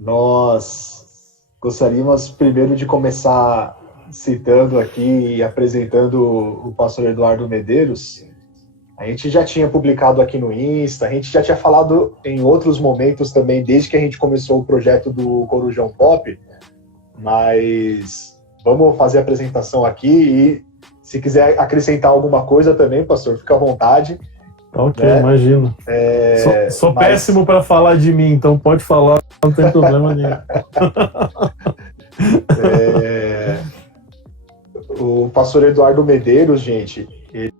Nós gostaríamos primeiro de começar citando aqui e apresentando o pastor Eduardo Medeiros. A gente já tinha publicado aqui no Insta, a gente já tinha falado em outros momentos também, desde que a gente começou o projeto do Corujão Pop, mas vamos fazer a apresentação aqui e se quiser acrescentar alguma coisa também, pastor, fica à vontade. Ok, né? Imagino. Sou péssimo para falar de mim, então pode falar, não tem problema nenhum. O pastor Eduardo Medeiros, gente,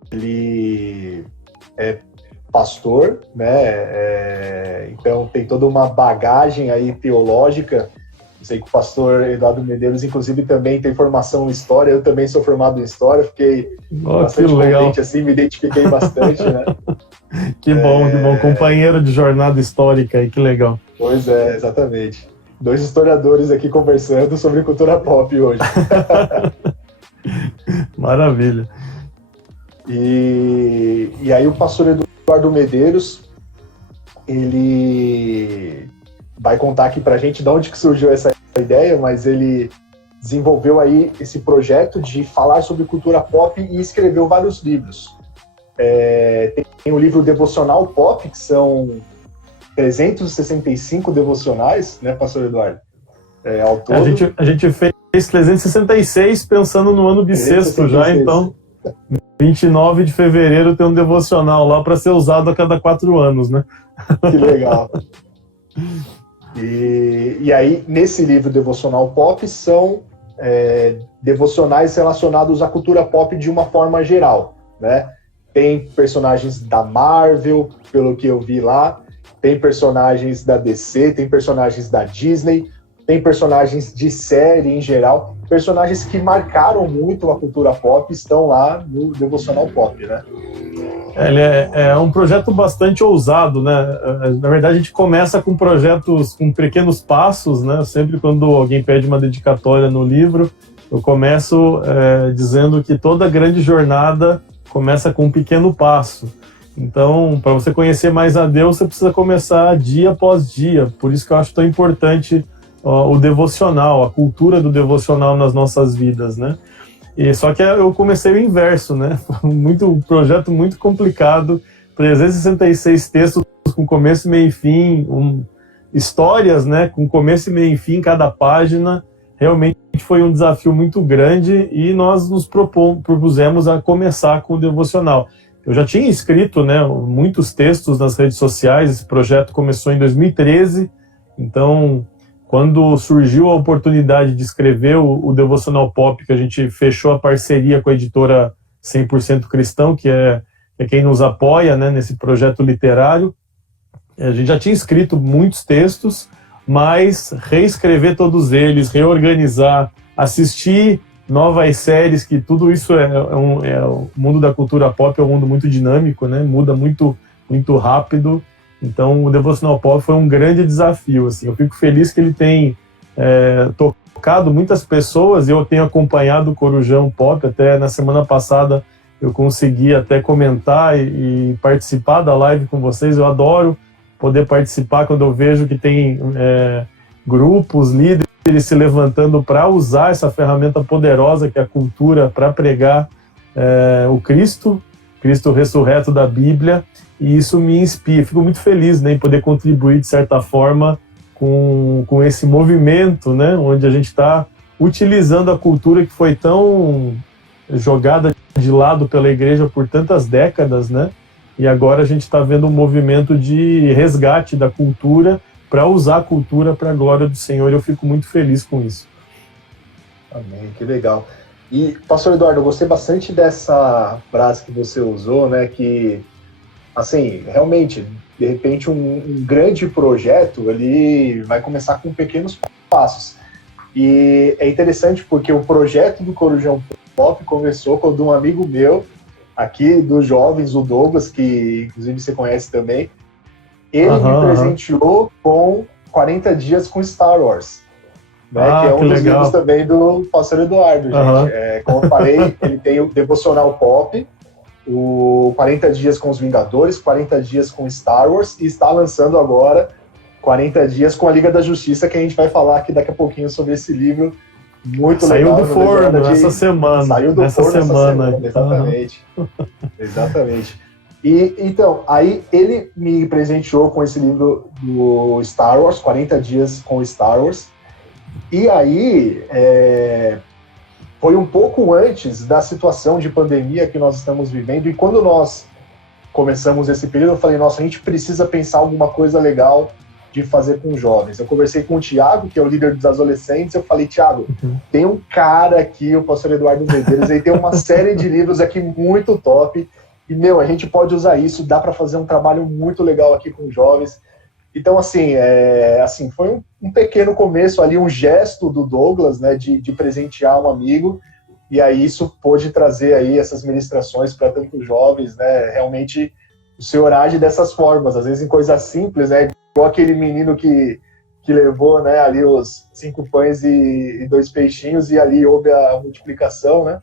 ele é pastor, né? Então tem toda uma bagagem aí teológica. Eu sei que o pastor Eduardo Medeiros, inclusive, também tem formação em História. Eu também sou formado em História. Fiquei bastante contente, assim, me identifiquei bastante, né? Que bom, companheiro de jornada histórica aí, que legal. Pois é, exatamente. 2 historiadores aqui conversando sobre cultura pop hoje. Maravilha. E aí o pastor Eduardo Medeiros, ele vai contar aqui pra gente de onde que surgiu essa ideia, mas ele desenvolveu aí esse projeto de falar sobre cultura pop e escreveu vários livros. Tem o livro Devocional Pop, que são 365 devocionais, né, pastor Eduardo? Ao todo. A gente fez 366 pensando no ano bissexto já, então 29 de fevereiro tem um devocional lá para ser usado a cada 4 anos, né? Que legal. E aí, nesse livro Devocional Pop, são devocionais relacionados à cultura pop de uma forma geral, né? Tem personagens da Marvel, pelo que eu vi lá, tem personagens da DC, tem personagens da Disney, tem personagens de série em geral, personagens que marcaram muito a cultura pop estão lá no Devocional Pop, né? Ele é um projeto bastante ousado, né? Na verdade, a gente começa com projetos com pequenos passos, né? Sempre quando alguém pede uma dedicatória no livro, eu começo dizendo que toda grande jornada começa com um pequeno passo. Então, para você conhecer mais a Deus, você precisa começar dia após dia. Por isso que eu acho tão importante o devocional, a cultura do devocional nas nossas vidas, né? E só que eu comecei o inverso, né? Um projeto muito complicado, 366 textos com começo, meio e fim, histórias, né? Com começo, meio e fim em cada página. Realmente foi um desafio muito grande e nós nos propusemos a começar com o devocional. Eu já tinha escrito, né, muitos textos nas redes sociais, esse projeto começou em 2013, então quando surgiu a oportunidade de escrever o Devocional Pop, que a gente fechou a parceria com a editora 100% Cristão, que é quem nos apoia, né, nesse projeto literário, a gente já tinha escrito muitos textos, mas reescrever todos eles, reorganizar, assistir novas séries, que tudo isso o mundo da cultura pop é um mundo muito dinâmico, né? Muda muito, muito rápido. Então, o Devocional Pop foi um grande desafio. Assim. Eu fico feliz que ele tem tocado muitas pessoas e eu tenho acompanhado o Corujão Pop. Até na semana passada eu consegui até comentar e participar da live com vocês. Eu adoro poder participar quando eu vejo que tem grupos, líderes se levantando para usar essa ferramenta poderosa que é a cultura para pregar o Cristo ressurreto da Bíblia, e isso me inspira. Fico muito feliz, né, em poder contribuir de certa forma com esse movimento, né, onde a gente está utilizando a cultura que foi tão jogada de lado pela igreja por tantas décadas, né, e agora a gente está vendo um movimento de resgate da cultura para usar a cultura para a glória do Senhor, e eu fico muito feliz com isso. Amém, que legal. E, pastor Eduardo, eu gostei bastante dessa frase que você usou, né, que, assim, realmente, de repente, um grande projeto, ele vai começar com pequenos passos. E é interessante porque o projeto do Corujão Pop começou quando um amigo meu, aqui dos jovens, o Douglas, que inclusive você conhece também, ele me presenteou com 40 dias com Star Wars, né, que é um dos livros também do pastor Eduardo, gente. Como eu falei, ele tem o Devocional Pop, o 40 dias com os Vingadores, 40 dias com Star Wars, e está lançando agora 40 dias com a Liga da Justiça, que a gente vai falar aqui daqui a pouquinho sobre esse livro muito legal. Saiu do forno essa semana. Saiu do forno essa semana, exatamente. Exatamente. E, então, aí ele me presenteou com esse livro do Star Wars, 40 dias com Star Wars. E aí, foi um pouco antes da situação de pandemia que nós estamos vivendo. E quando nós começamos esse período, eu falei, nossa, a gente precisa pensar alguma coisa legal de fazer com jovens. Eu conversei com o Thiago, que é o líder dos adolescentes, eu falei, Thiago, tem um cara aqui, o pastor Eduardo Medeiros, ele tem uma série de livros aqui muito top, e, a gente pode usar isso, dá para fazer um trabalho muito legal aqui com jovens. Então, assim, foi um pequeno começo ali, um gesto do Douglas, né, de presentear um amigo, e aí isso pôde trazer aí essas ministrações para tantos jovens, né, realmente o Senhor age dessas formas, às vezes em coisas simples, né, igual aquele menino que levou, né, ali os 5 pães e 2 peixinhos, e ali houve a multiplicação, né.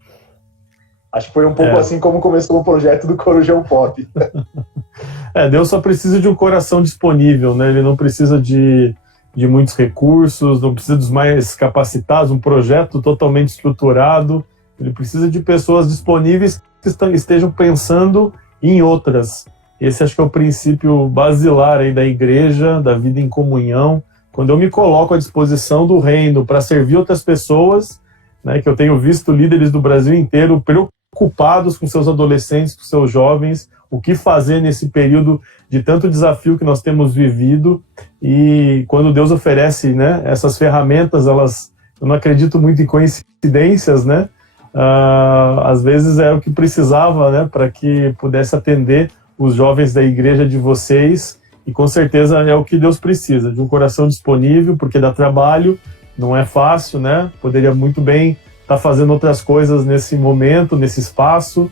Acho que foi um pouco assim como começou o projeto do Corujão Pop. Deus só precisa de um coração disponível, né? Ele não precisa de muitos recursos, não precisa dos mais capacitados, um projeto totalmente estruturado. Ele precisa de pessoas disponíveis que estejam pensando em outras. Esse acho que é o princípio basilar aí da igreja, da vida em comunhão. Quando eu me coloco à disposição do reino para servir outras pessoas, né, que eu tenho visto líderes do Brasil inteiro preocupados com seus adolescentes, com seus jovens, o que fazer nesse período de tanto desafio que nós temos vivido. E quando Deus oferece, né, essas ferramentas, eu não acredito muito em coincidências, né? Às vezes é o que precisava, né, para que pudesse atender os jovens da igreja de vocês, e com certeza é o que Deus precisa, de um coração disponível, porque dá trabalho, não é fácil, né? Poderia muito bem estar fazendo outras coisas nesse momento, nesse espaço.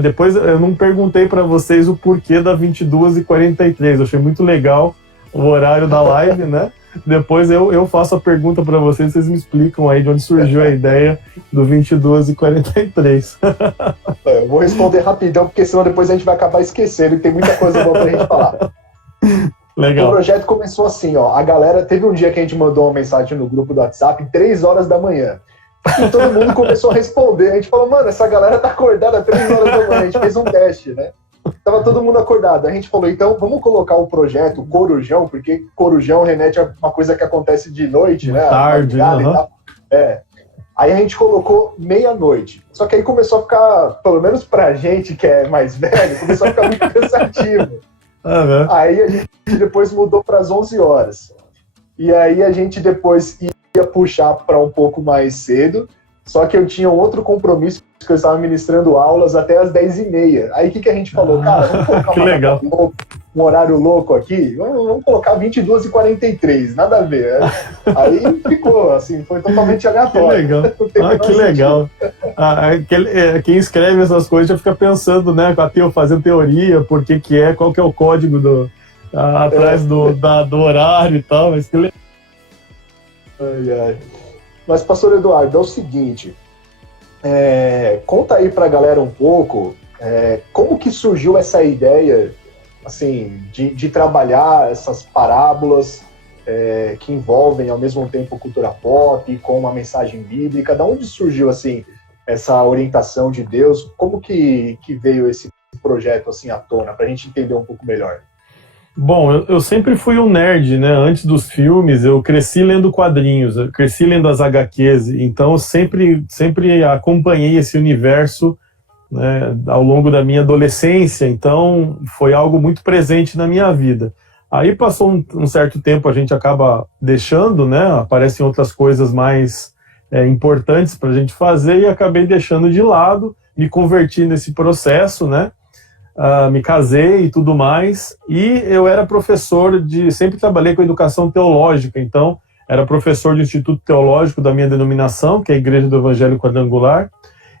Depois eu não perguntei para vocês o porquê da 22h43, eu achei muito legal o horário da live, né? Depois eu faço a pergunta para vocês me explicam aí de onde surgiu a ideia do 22h43. Eu vou responder rapidão, porque senão depois a gente vai acabar esquecendo e tem muita coisa boa pra gente falar. Legal. O projeto começou assim, ó. A galera, teve um dia que a gente mandou uma mensagem no grupo do WhatsApp, 3 horas da manhã. E todo mundo começou a responder. A gente falou, mano, essa galera tá acordada 3 horas da manhã. A gente fez um teste, né? Tava todo mundo acordado. A gente falou, então vamos colocar o projeto Corujão, porque Corujão remete a uma coisa que acontece de noite, né? Tarde, e tal. Aí a gente colocou meia-noite. Só que aí começou a ficar, pelo menos pra gente que é mais velho, começou a ficar muito cansativo. Aí a gente depois mudou para as 11 horas. E aí a gente depois ia puxar para um pouco mais cedo, só que eu tinha um outro compromisso, que eu estava ministrando aulas até as 10h30. Aí o que a gente falou? Cara, vamos colocar um horário louco aqui? Vamos colocar 22h43, nada a ver. Aí ficou, assim, foi totalmente aleatório. Que legal. Que legal. Quem escreve essas coisas já fica pensando, né, fazendo teoria, qual que é o código atrás do horário e tal, mas que legal. Mas, pastor Eduardo, é o seguinte, conta aí pra galera um pouco como que surgiu essa ideia, assim, de trabalhar essas parábolas que envolvem ao mesmo tempo cultura pop, com uma mensagem bíblica. Da onde surgiu, assim, essa orientação de Deus? Como que veio esse projeto, assim, à tona, pra gente entender um pouco melhor? Bom, eu sempre fui um nerd, né? Antes dos filmes, eu cresci lendo quadrinhos, eu cresci lendo as HQs, então eu sempre acompanhei esse universo, né, ao longo da minha adolescência, então foi algo muito presente na minha vida. Aí passou um certo tempo, a gente acaba deixando, né? Aparecem outras coisas mais importantes para a gente fazer, e acabei deixando de lado, me converti nesse processo, né? Me casei e tudo mais, e eu era professor sempre trabalhei com educação teológica, então era professor do Instituto Teológico da minha denominação, que é a Igreja do Evangelho Quadrangular,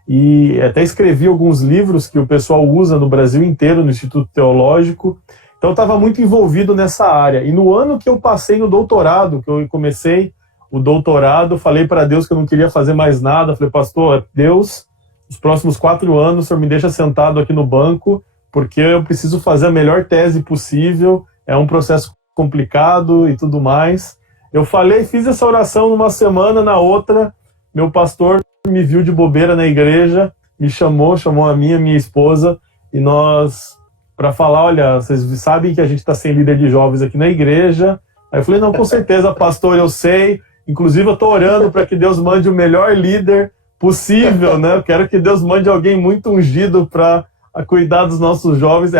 e até escrevi alguns livros que o pessoal usa no Brasil inteiro, no Instituto Teológico, então eu estava muito envolvido nessa área. E no ano que eu passei no doutorado, que eu comecei o doutorado, falei para Deus que eu não queria fazer mais nada, falei, pastor, Deus, os próximos 4 anos, o senhor me deixa sentado aqui no banco, porque eu preciso fazer a melhor tese possível, é um processo complicado e tudo mais. Eu fiz essa oração numa semana, na outra, meu pastor me viu de bobeira na igreja, me chamou a minha esposa, e nós, para falar, olha, vocês sabem que a gente está sem líder de jovens aqui na igreja. Aí eu falei, não, com certeza, pastor, eu sei. Inclusive, eu estou orando para que Deus mande o melhor líder possível, né? Eu quero que Deus mande alguém muito ungido para cuidar dos nossos jovens.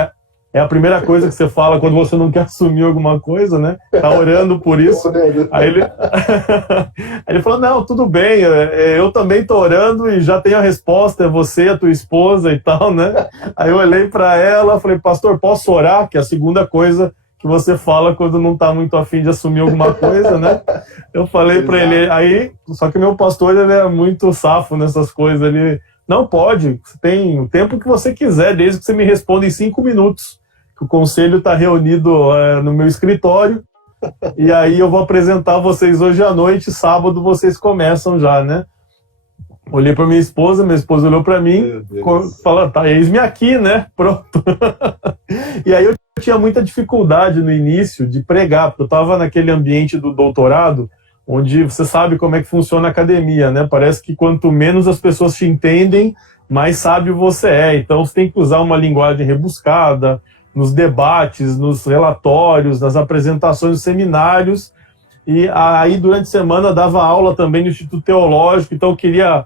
É a primeira coisa que você fala quando você não quer assumir alguma coisa, né? Tá orando por isso. Aí ele falou, não, tudo bem, eu também tô orando e já tenho a resposta, é você, a tua esposa e tal, né? Aí eu olhei para ela, falei, pastor, posso orar? Que é a segunda coisa que você fala quando não tá muito afim de assumir alguma coisa, né? Eu falei para ele, aí, só que meu pastor, ele é muito safo nessas coisas, ele... Não, pode, você tem o tempo que você quiser, desde que você me responda em 5 minutos, que o conselho está reunido no meu escritório, e aí eu vou apresentar vocês hoje à noite, sábado vocês começam já, né? Olhei para minha esposa olhou para mim, falou, tá, eis-me aqui, né? Pronto. E aí eu tinha muita dificuldade no início de pregar, porque eu estava naquele ambiente do doutorado, onde você sabe como é que funciona a academia, né? Parece que quanto menos as pessoas te entendem, mais sábio você é. Então você tem que usar uma linguagem rebuscada nos debates, nos relatórios, nas apresentações dos seminários. E aí durante a semana dava aula também no Instituto Teológico, então eu queria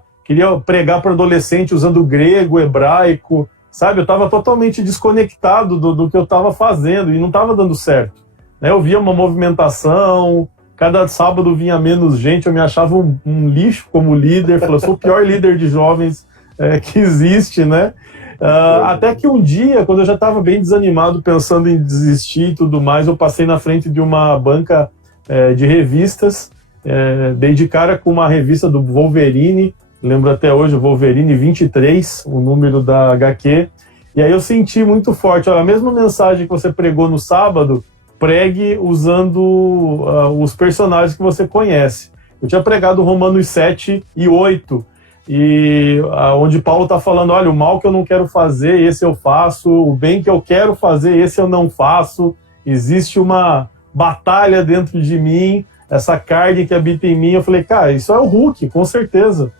pregar para adolescente usando grego, hebraico, sabe? Eu estava totalmente desconectado do que eu estava fazendo e não estava dando certo, né? Eu via uma movimentação... Cada sábado vinha menos gente, eu me achava um lixo como líder, eu sou o pior líder de jovens que existe, né? Até que um dia, quando eu já estava bem desanimado, pensando em desistir e tudo mais, eu passei na frente de uma banca de revistas, dei de cara com uma revista do Wolverine, lembro até hoje, o Wolverine 23, o número da HQ, e aí eu senti muito forte, olha, a mesma mensagem que você pregou no sábado, pregue usando os personagens que você conhece. Eu tinha pregado Romanos 7 e 8, onde Paulo está falando, olha, o mal que eu não quero fazer, esse eu faço, o bem que eu quero fazer, esse eu não faço. Existe uma batalha dentro de mim, essa carne que habita em mim. Eu falei, cara, isso é o Hulk, com certeza.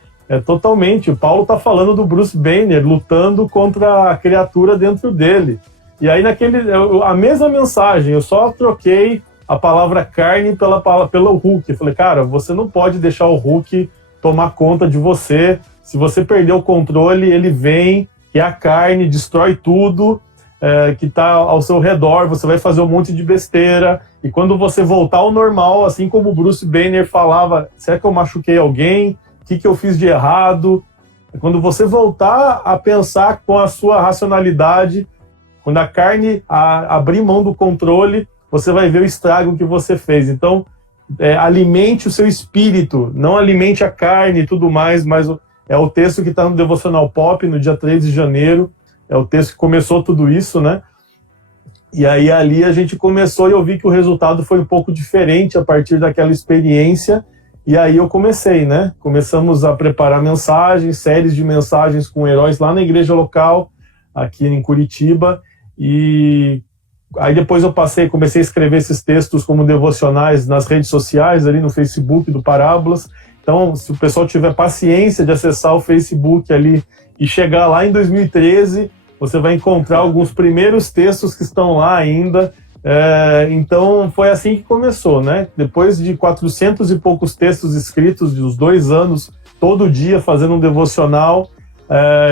Totalmente. O Paulo está falando do Bruce Banner lutando contra a criatura dentro dele. E aí, a mesma mensagem, eu só troquei a palavra carne pelo Hulk. Eu falei, cara, você não pode deixar o Hulk tomar conta de você. Se você perder o controle, ele vem, que é a carne, destrói tudo que está ao seu redor, você vai fazer um monte de besteira. E quando você voltar ao normal, assim como o Bruce Banner falava, será que eu machuquei alguém? O que eu fiz de errado? Quando você voltar a pensar com a sua racionalidade, quando a carne abrir mão do controle, você vai ver o estrago que você fez. Então, alimente o seu espírito, não alimente a carne e tudo mais, mas é o texto que está no Devocional Pop, no dia 3 de janeiro, é o texto que começou tudo isso, né? E aí ali a gente começou e eu vi que o resultado foi um pouco diferente a partir daquela experiência, e aí eu comecei, né? Começamos a preparar mensagens, séries de mensagens com heróis lá na igreja local, aqui em Curitiba, e aí depois eu comecei a escrever esses textos como devocionais nas redes sociais, ali no Facebook do Parábolas. Então, se o pessoal tiver paciência de acessar o Facebook ali e chegar lá em 2013, você vai encontrar alguns primeiros textos que estão lá ainda. Então, foi assim que começou, né? Depois de 400 e poucos textos escritos dos 2 anos, todo dia fazendo um devocional,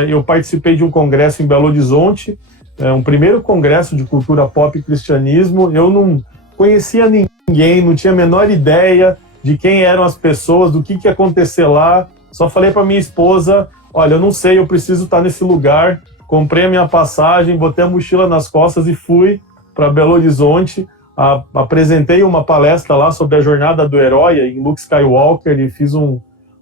eu participei de um congresso em Belo Horizonte, um primeiro congresso de cultura pop e cristianismo. Eu não conhecia ninguém, não tinha a menor ideia de quem eram as pessoas, do que ia acontecer lá. Só falei para minha esposa, olha, eu não sei, eu preciso estar nesse lugar. Comprei a minha passagem, botei a mochila nas costas e fui para Belo Horizonte. Apresentei uma palestra lá sobre a jornada do herói em Luke Skywalker e fiz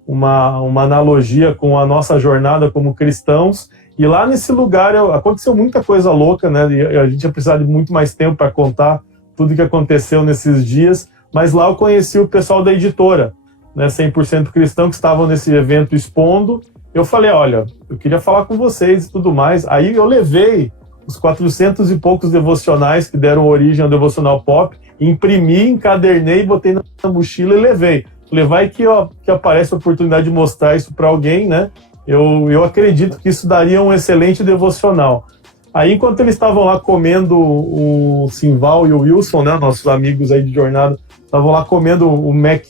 uma analogia com a nossa jornada como cristãos. E lá nesse lugar aconteceu muita coisa louca, né? E a gente ia precisar de muito mais tempo para contar tudo que aconteceu nesses dias. Mas lá eu conheci o pessoal da editora, né, 100% Cristão, que estavam nesse evento expondo. Eu falei, olha, eu queria falar com vocês e tudo mais. Aí eu levei os 400 e poucos devocionais que deram origem ao Devocional Pop, imprimi, encadernei, botei na mochila e levei. Falei, vai que aparece a oportunidade de mostrar isso para alguém, né? Eu acredito que isso daria um excelente devocional. Aí, enquanto eles estavam lá comendo, o Simval e o Wilson, né, nossos amigos aí de jornada, estavam lá comendo o Mac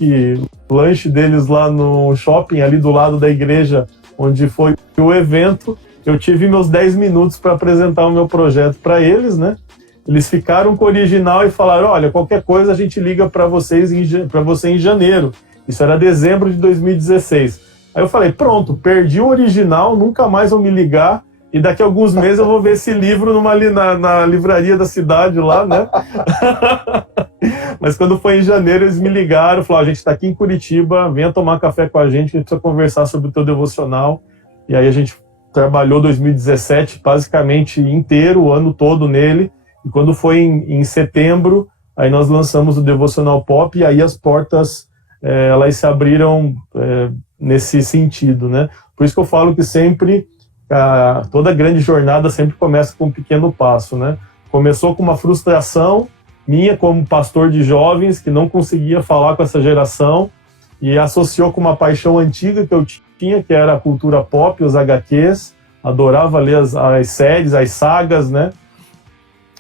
lanche deles lá no shopping, ali do lado da igreja, onde foi o evento, eu tive meus 10 minutos para apresentar o meu projeto para eles, né? Eles ficaram com o original e falaram, olha, qualquer coisa a gente liga para você em janeiro. Isso era dezembro de 2016. Aí eu falei, pronto, perdi o original, nunca mais vão me ligar, e daqui a alguns meses eu vou ver esse livro na livraria da cidade lá, né? Mas quando foi em janeiro, eles me ligaram, falaram, a gente está aqui em Curitiba, venha tomar café com a gente precisa conversar sobre o teu devocional. E aí a gente trabalhou 2017 basicamente inteiro, o ano todo nele, e quando foi em setembro, aí nós lançamos o Devocional Pop, e aí as portas, elas se abriram nesse sentido, né? Por isso que eu falo que sempre, toda grande jornada sempre começa com um pequeno passo, né? Começou com uma frustração minha como pastor de jovens, que não conseguia falar com essa geração, e associou com uma paixão antiga que eu tinha, que era a cultura pop, os HQs, adorava ler as séries, as sagas, né?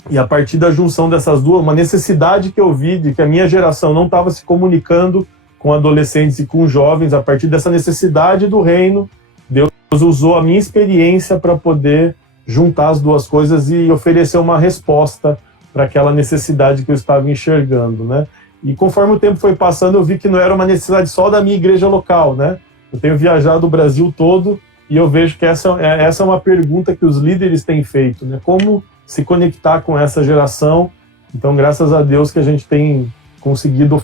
E a partir da junção dessas duas, uma necessidade que eu vi de que a minha geração não estava se comunicando com adolescentes e com jovens, a partir dessa necessidade do reino, Deus usou a minha experiência para poder juntar as duas coisas e oferecer uma resposta para aquela necessidade que eu estava enxergando, né? E conforme o tempo foi passando, eu vi que não era uma necessidade só da minha igreja local, né? Eu tenho viajado o Brasil todo e eu vejo que essa é uma pergunta que os líderes têm feito, né? Como se conectar com essa geração? Então, graças a Deus que a gente tem conseguido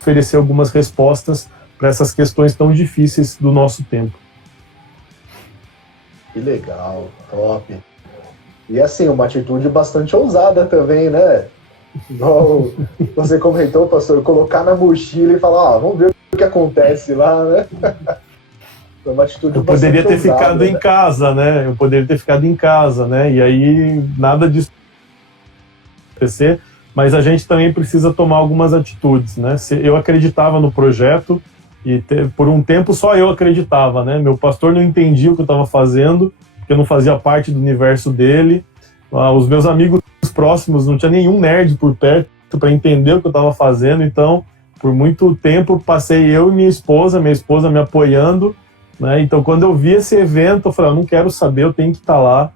oferecer algumas respostas para essas questões tão difíceis do nosso tempo. Que legal, top. E assim, uma atitude bastante ousada também, né? Igual você comentou, pastor, colocar na mochila e falar, vamos ver o que acontece lá, né? Foi uma atitude bastante ousada. Eu poderia ter ficado em casa, né? Eu poderia ter ficado em casa, né? E aí, nada disso acontecer, mas a gente também precisa tomar algumas atitudes, né? Eu acreditava no projeto e por um tempo só eu acreditava, né? Meu pastor não entendia o que eu estava fazendo, porque eu não fazia parte do universo dele. Os meus amigos próximos, não tinha nenhum nerd por perto para entender o que eu estava fazendo, então, por muito tempo, passei eu e minha esposa me apoiando, né? Então, quando eu vi esse evento, eu falei, não quero saber, eu tenho que estar lá,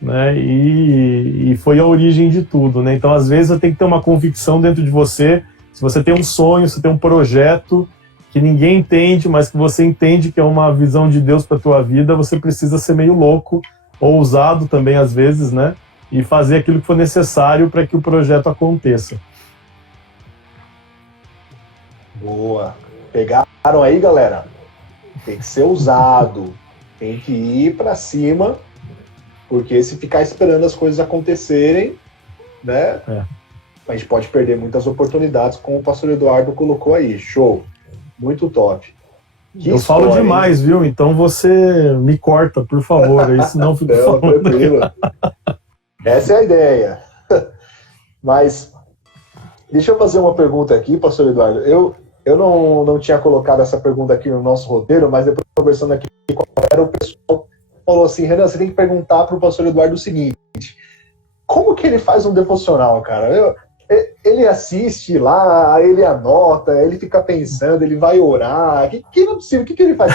né? E foi a origem de tudo, né? Então, às vezes, eu tenho que ter uma convicção dentro de você. Se você tem um sonho, se tem um projeto que ninguém entende, mas que você entende que é uma visão de Deus para a tua vida, você precisa ser meio louco, ou ousado também, às vezes, né? E fazer aquilo que for necessário para que o projeto aconteça. Boa. Pegaram aí, galera? Tem que ser ousado. Tem que ir para cima, porque se ficar esperando as coisas acontecerem, né? A gente pode perder muitas oportunidades, como o pastor Eduardo colocou aí. Show. Muito top. Eu falo demais, viu? Então você me corta, por favor. Aí, senão eu fico falando. Tranquilo. Essa é a ideia. Mas deixa eu fazer uma pergunta aqui, pastor Eduardo. Eu não tinha colocado essa pergunta aqui no nosso roteiro, mas depois conversando aqui com o pessoal falou assim, Renan, você tem que perguntar para o pastor Eduardo o seguinte, como que ele faz um devocional, cara? Ele assiste lá, ele anota, ele fica pensando, ele vai orar, que não é possível, o que ele faz?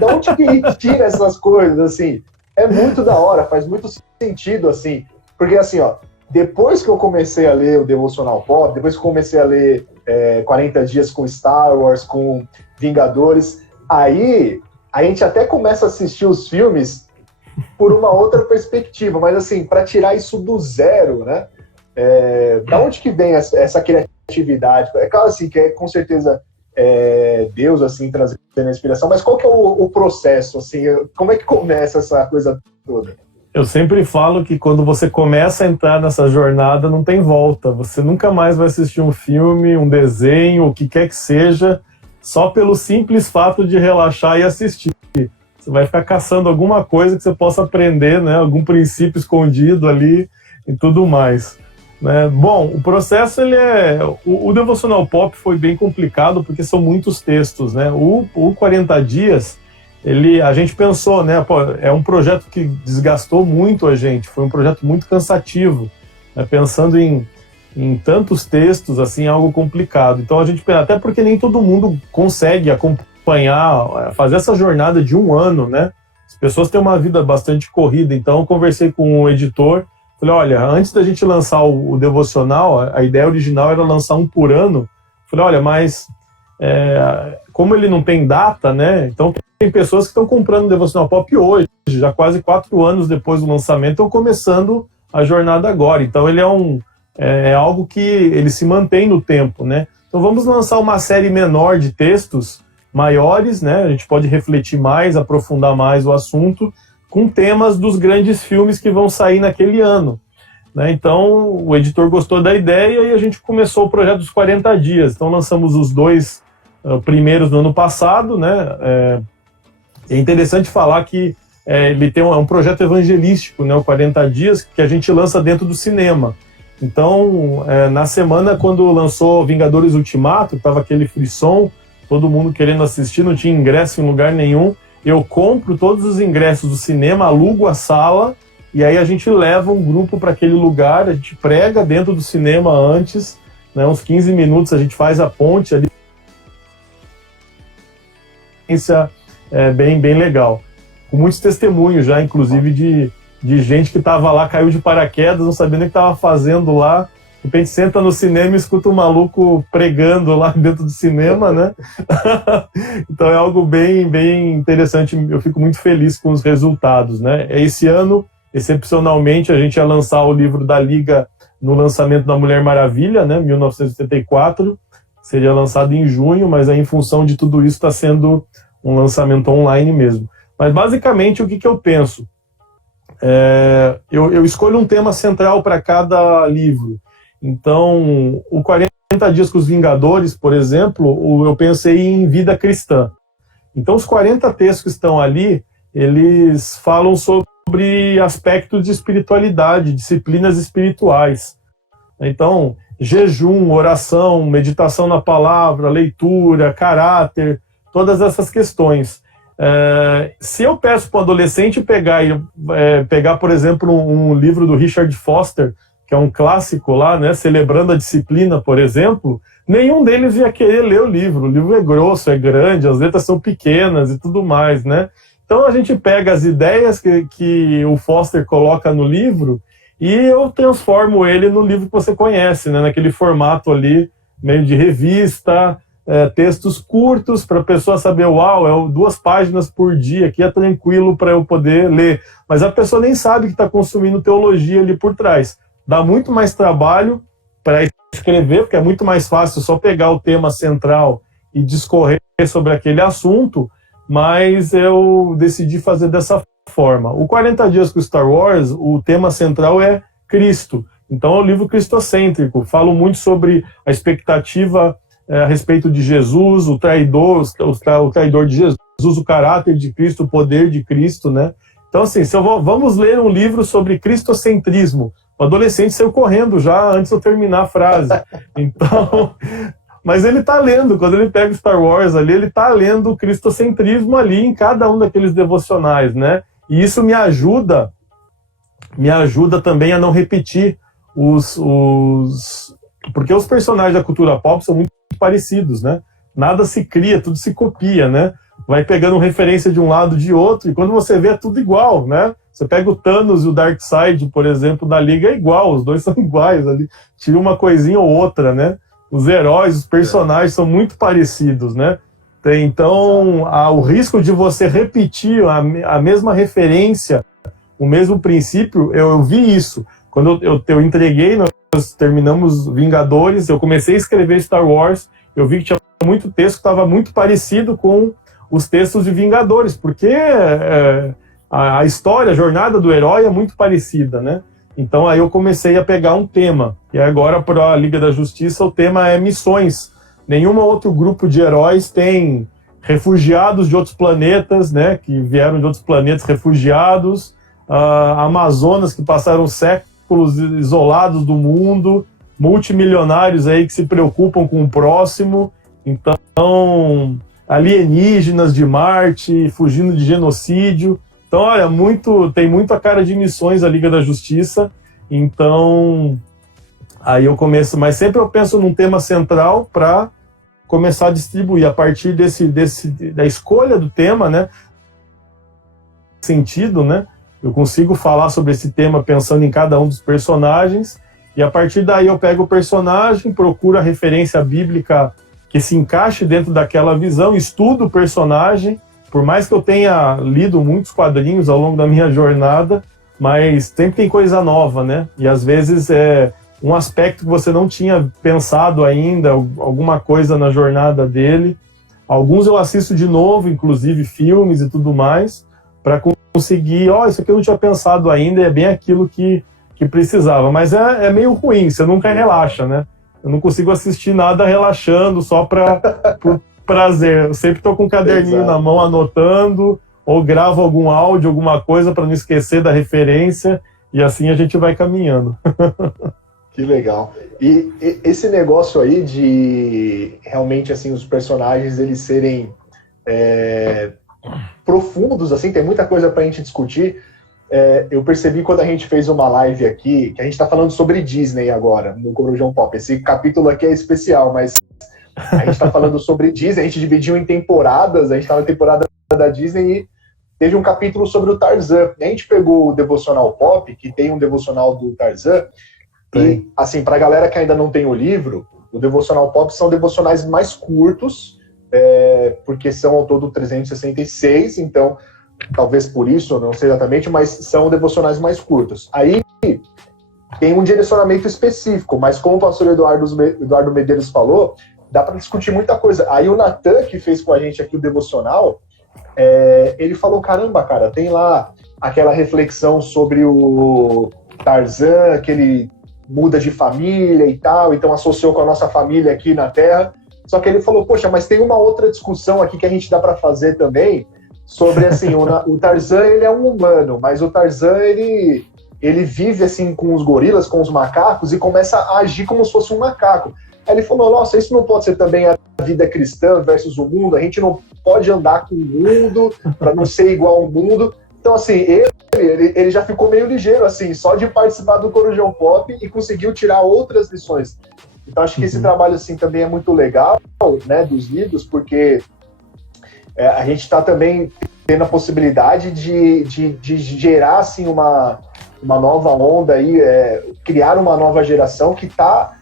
Da onde que ele tira essas coisas, assim? É muito da hora, faz muito sentido, assim, porque assim, ó, depois que eu comecei a ler o Devocional Pop, depois que eu comecei a ler 40 Dias com Star Wars, com Vingadores, aí a gente até começa a assistir os filmes por uma outra perspectiva, mas assim, para tirar isso do zero, né? Da onde que vem essa criatividade? É claro assim, que com certeza Deus assim trazendo a inspiração, mas qual que é o processo? Assim, como é que começa essa coisa toda? Eu sempre falo que quando você começa a entrar nessa jornada, não tem volta. Você nunca mais vai assistir um filme, um desenho, o que quer que seja, só pelo simples fato de relaxar e assistir. Você vai ficar caçando alguma coisa que você possa aprender, né? Algum princípio escondido ali e tudo mais. Né? Bom, o processo, o Devocional Pop foi bem complicado porque são muitos textos, né? O 40 dias, a gente pensou, né? Pô, é um projeto que desgastou muito a gente, foi um projeto muito cansativo, né? Pensando em tantos textos, assim, algo complicado. Então a gente, até porque nem todo mundo consegue acompanhar, fazer essa jornada de um ano, né? As pessoas têm uma vida bastante corrida, então eu conversei com o editor. Falei, olha, antes da gente lançar o devocional, a ideia original era lançar um por ano. Falei, olha, mas como ele não tem data, né? Então tem pessoas que estão comprando o Devocional Pop hoje, já quase 4 anos depois do lançamento, estão começando a jornada agora. Então ele é algo que ele se mantém no tempo, né? Então vamos lançar uma série menor de textos maiores, né? A gente pode refletir mais, aprofundar mais o assunto, com temas dos grandes filmes que vão sair naquele ano. Né? Então, o editor gostou da ideia e a gente começou o projeto dos 40 dias. Então, lançamos os 2 primeiros no ano passado. Né? É interessante falar que ele tem um projeto evangelístico, né? O 40 dias, que a gente lança dentro do cinema. Então, na semana, quando lançou Vingadores Ultimato, estava aquele frisson, todo mundo querendo assistir, não tinha ingresso em lugar nenhum. Eu compro todos os ingressos do cinema, alugo a sala, e aí a gente leva um grupo para aquele lugar, a gente prega dentro do cinema antes, né, uns 15 minutos a gente faz a ponte ali. Bem legal. Com muitos testemunhos já, inclusive, de gente que estava lá, caiu de paraquedas, não sabia nem o que estava fazendo lá. De repente senta no cinema e escuta um maluco pregando lá dentro do cinema, né? Então é algo bem interessante, eu fico muito feliz com os resultados, né? Esse ano, excepcionalmente, a gente ia lançar o livro da Liga no lançamento da Mulher Maravilha, né? 1984, seria lançado em junho, mas aí, em função de tudo isso está sendo um lançamento online mesmo. Mas basicamente o que eu penso? Eu escolho um tema central para cada livro. Então, o 40 dias com os Vingadores, por exemplo, eu pensei em vida cristã. Então, os 40 textos que estão ali, eles falam sobre aspectos de espiritualidade, disciplinas espirituais. Então, jejum, oração, meditação na palavra, leitura, caráter, todas essas questões. Se eu peço para um adolescente pegar, por exemplo, um livro do Richard Foster, que é um clássico lá, né, celebrando a disciplina, por exemplo, nenhum deles ia querer ler o livro. O livro é grosso, é grande, as letras são pequenas e tudo mais, né? Então a gente pega as ideias que o Foster coloca no livro e eu transformo ele no livro que você conhece, né, naquele formato ali, meio de revista, textos curtos para a pessoa saber, uau, 2 páginas por dia, aqui é tranquilo para eu poder ler. Mas a pessoa nem sabe que está consumindo teologia ali por trás. Dá muito mais trabalho para escrever, porque é muito mais fácil só pegar o tema central e discorrer sobre aquele assunto, mas eu decidi fazer dessa forma. O 40 dias com Star Wars, o tema central é Cristo. Então é um livro cristocêntrico, falo muito sobre a expectativa a respeito de Jesus, o traidor de Jesus, o caráter de Cristo, o poder de Cristo, né? Então, assim, vamos ler um livro sobre cristocentrismo. O adolescente saiu correndo já antes de eu terminar a frase. Então, mas ele está lendo, quando ele pega Star Wars ali, ele está lendo o cristocentrismo ali em cada um daqueles devocionais, né? E isso me ajuda também a não repetir porque os personagens da cultura pop são muito parecidos, né? Nada se cria, tudo se copia, né? Vai pegando referência de um lado de outro, e quando você vê é tudo igual, né? Você pega o Thanos e o Darkseid, por exemplo, da Liga, é igual, os dois são iguais ali, tira uma coisinha ou outra, né? Os heróis, os personagens são muito parecidos, né? Então, o risco de você repetir a mesma referência, o mesmo princípio, eu vi isso. Quando eu entreguei, nós terminamos Vingadores, eu comecei a escrever Star Wars, eu vi que tinha muito texto que estava muito parecido com os textos de Vingadores, porque a história, a jornada do herói é muito parecida, né? Então aí eu comecei a pegar um tema, e agora para a Liga da Justiça o tema é missões. Nenhum outro grupo de heróis tem refugiados de outros planetas, né, que vieram de outros planetas refugiados, Amazonas que passaram séculos isolados do mundo, multimilionários aí que se preocupam com o próximo, então alienígenas de Marte, fugindo de genocídio. Então, olha, tem muito a cara de missões a Liga da Justiça. Então, aí eu começo, mas sempre eu penso num tema central para começar a distribuir a partir da escolha do tema, né? Sentido, né? Eu consigo falar sobre esse tema pensando em cada um dos personagens, e a partir daí eu pego o personagem, procuro a referência bíblica que se encaixe dentro daquela visão, estudo o personagem, por mais que eu tenha lido muitos quadrinhos ao longo da minha jornada, mas sempre tem coisa nova, né? E às vezes é um aspecto que você não tinha pensado ainda, alguma coisa na jornada dele. Alguns eu assisto de novo, inclusive filmes e tudo mais, para conseguir, isso aqui eu não tinha pensado ainda, e é bem aquilo que precisava. Mas é meio ruim, você nunca relaxa, né? Eu não consigo assistir nada relaxando, só por prazer. Eu sempre estou com um caderninho na mão, anotando, ou gravo algum áudio, alguma coisa, para não esquecer da referência, e assim a gente vai caminhando. Que legal. E esse negócio aí de realmente assim os personagens eles serem profundos, assim, tem muita coisa para a gente discutir. Eu percebi quando a gente fez uma live aqui, que a gente está falando sobre Disney agora, no Corujão Pop. Esse capítulo aqui é especial, mas a gente está falando sobre Disney, a gente dividiu em temporadas, a gente está na temporada da Disney e teve um capítulo sobre o Tarzan. E a gente pegou o Devocional Pop, que tem um devocional do Tarzan, e, assim, para a galera que ainda não tem o livro, o Devocional Pop são devocionais mais curtos, porque são ao todo 366, então, talvez por isso, não sei exatamente, mas são devocionais mais curtos. Aí tem um direcionamento específico, mas como o pastor Eduardo Medeiros falou, dá para discutir muita coisa. Aí o Natan, que fez com a gente aqui o devocional, ele falou, caramba, cara, tem lá aquela reflexão sobre o Tarzan, que ele muda de família e tal, então associou com a nossa família aqui na Terra. Só que ele falou, poxa, mas tem uma outra discussão aqui que a gente dá para fazer também, sobre, assim, o Tarzan, ele é um humano, mas o Tarzan, ele vive, assim, com os gorilas, com os macacos, e começa a agir como se fosse um macaco. Aí ele falou, nossa, isso não pode ser também a vida cristã versus o mundo, a gente não pode andar com o mundo para não ser igual ao mundo. Então, assim, ele já ficou meio ligeiro, assim, só de participar do Corujão Pop e conseguiu tirar outras lições. Então, acho que esse trabalho, assim, também é muito legal, né, dos livros, porque a gente está também tendo a possibilidade de gerar, assim, uma nova onda aí, criar uma nova geração que está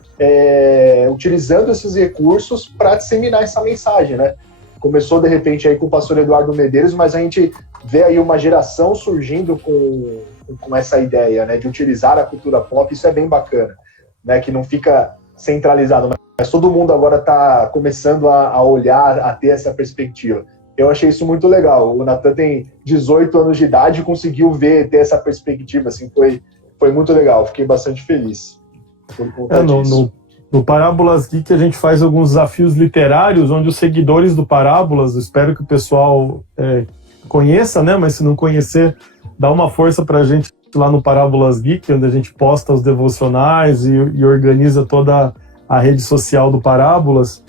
utilizando esses recursos para disseminar essa mensagem, né? Começou, de repente, aí com o pastor Eduardo Medeiros, mas a gente vê aí uma geração surgindo com essa ideia, né, de utilizar a cultura pop. Isso é bem bacana, né, que não fica centralizado, mas todo mundo agora está começando a olhar, a ter essa perspectiva. Eu achei isso muito legal. O Natan tem 18 anos de idade e conseguiu ter essa perspectiva, assim, foi muito legal. Fiquei bastante feliz por conta disso. No Parábolas Geek a gente faz alguns desafios literários, onde os seguidores do Parábolas, espero que o pessoal conheça, né? Mas se não conhecer, dá uma força pra gente lá no Parábolas Geek, onde a gente posta os devocionais e organiza toda a rede social do Parábolas.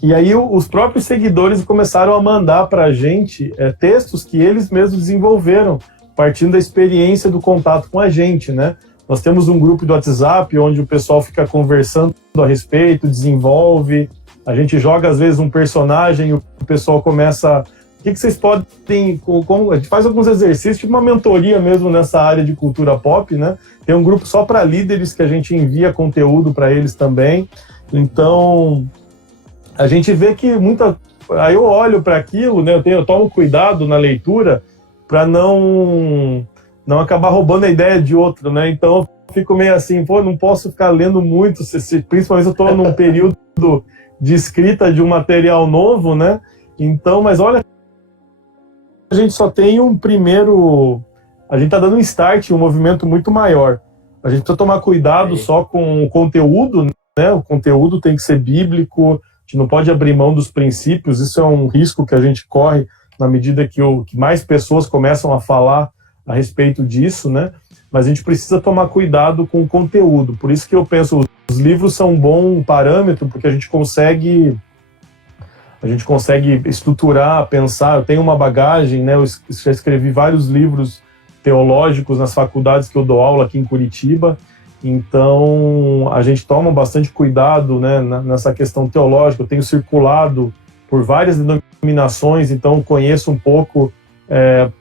E aí os próprios seguidores começaram a mandar pra gente textos que eles mesmos desenvolveram, partindo da experiência do contato com a gente, né? Nós temos um grupo do WhatsApp onde o pessoal fica conversando a respeito, desenvolve, a gente joga às vezes um personagem e o pessoal começa... O que vocês podem... A gente faz alguns exercícios, tipo uma mentoria mesmo nessa área de cultura pop, né? Tem um grupo só para líderes que a gente envia conteúdo para eles também. Então, a gente vê que Aí eu olho para aquilo, né? Eu tomo cuidado na leitura para não acabar roubando a ideia de outro, né? Então eu fico meio assim, não posso ficar lendo muito, principalmente se eu estou num período de escrita de um material novo, né? Então, mas olha, a gente só tem a gente está dando um start, um movimento muito maior. A gente precisa tomar cuidado só com o conteúdo, né? O conteúdo tem que ser bíblico, gente não pode abrir mão dos princípios, isso é um risco que a gente corre na medida que mais pessoas começam a falar a respeito disso, né? Mas a gente precisa tomar cuidado com o conteúdo. Por isso que eu penso, os livros são um bom parâmetro, porque a gente consegue estruturar, pensar. Eu tenho uma bagagem, né? Eu já escrevi vários livros teológicos nas faculdades que eu dou aula aqui em Curitiba, então a gente toma bastante cuidado, né, nessa questão teológica. Eu tenho circulado por várias denominações, então conheço um pouco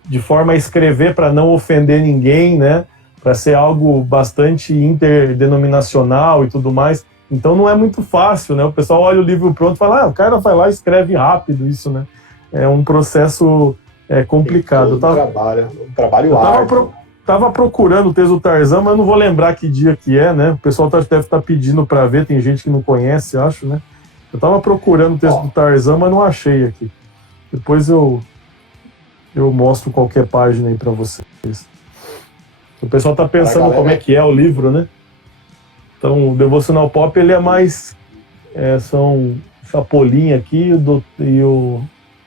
de forma a escrever para não ofender ninguém, né, para ser algo bastante interdenominacional e tudo mais. Então não é muito fácil, né? O pessoal olha o livro pronto e fala, o cara vai lá e escreve rápido isso, né? É um processo complicado. Um trabalho árduo. Tava procurando o texto do Tarzan, mas não vou lembrar que dia que é, né? O pessoal deve estar pedindo para ver, tem gente que não conhece, acho, né? Eu tava procurando o texto do Tarzan, mas não achei aqui. Depois eu mostro qualquer página aí para vocês. O pessoal tá pensando como é que é o livro, né? Então, o Devocional Pop, ele é mais... são Chapolin aqui e o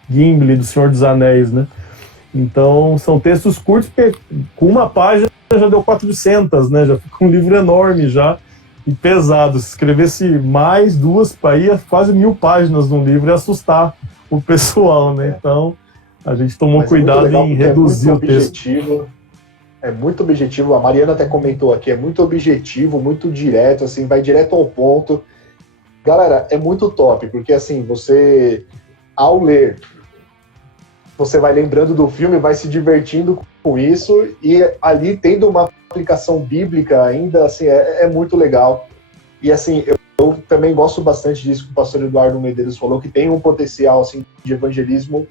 Gimli, do Senhor dos Anéis, né? Então, são textos curtos, porque com uma página já deu 400, né? Já fica um livro enorme já e pesado. Se escrevesse mais duas, ia quase 1000 páginas num livro e assustar o pessoal, né? Então, a gente tomou cuidado em reduzir o texto. É muito objetivo, a Mariana até comentou aqui, é muito objetivo, muito direto, assim, vai direto ao ponto. Galera, é muito top, porque assim, você, ao ler, você vai lembrando do filme, vai se divertindo com isso, e ali tendo uma aplicação bíblica ainda, assim, é muito legal. E assim, eu também gosto bastante disso que o pastor Eduardo Medeiros falou, que tem um potencial, assim, de evangelismo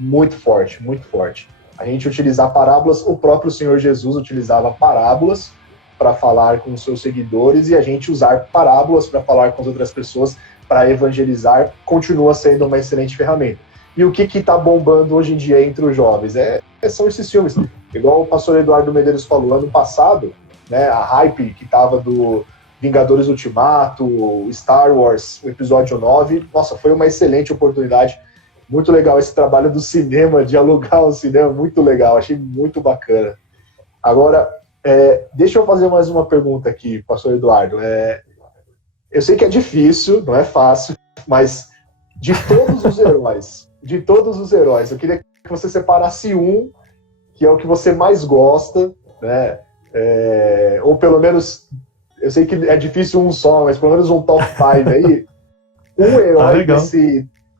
muito forte, muito forte. A gente utilizar parábolas, o próprio Senhor Jesus utilizava parábolas para falar com os seus seguidores, e a gente usar parábolas para falar com as outras pessoas, para evangelizar, continua sendo uma excelente ferramenta. E o que está bombando hoje em dia entre os jovens? São esses filmes. Igual o pastor Eduardo Medeiros falou, ano passado, né, a hype que estava do Vingadores Ultimato, Star Wars, o episódio 9, nossa, foi uma excelente oportunidade. Muito legal esse trabalho do cinema, de alugar um cinema, muito legal, achei muito bacana. Agora, deixa eu fazer mais uma pergunta aqui, pastor Eduardo. Eu sei que é difícil, não é fácil, mas de todos os heróis, eu queria que você separasse um, que é o que você mais gosta, né? Ou pelo menos, eu sei que é difícil um só, mas pelo menos um top 5 aí, um herói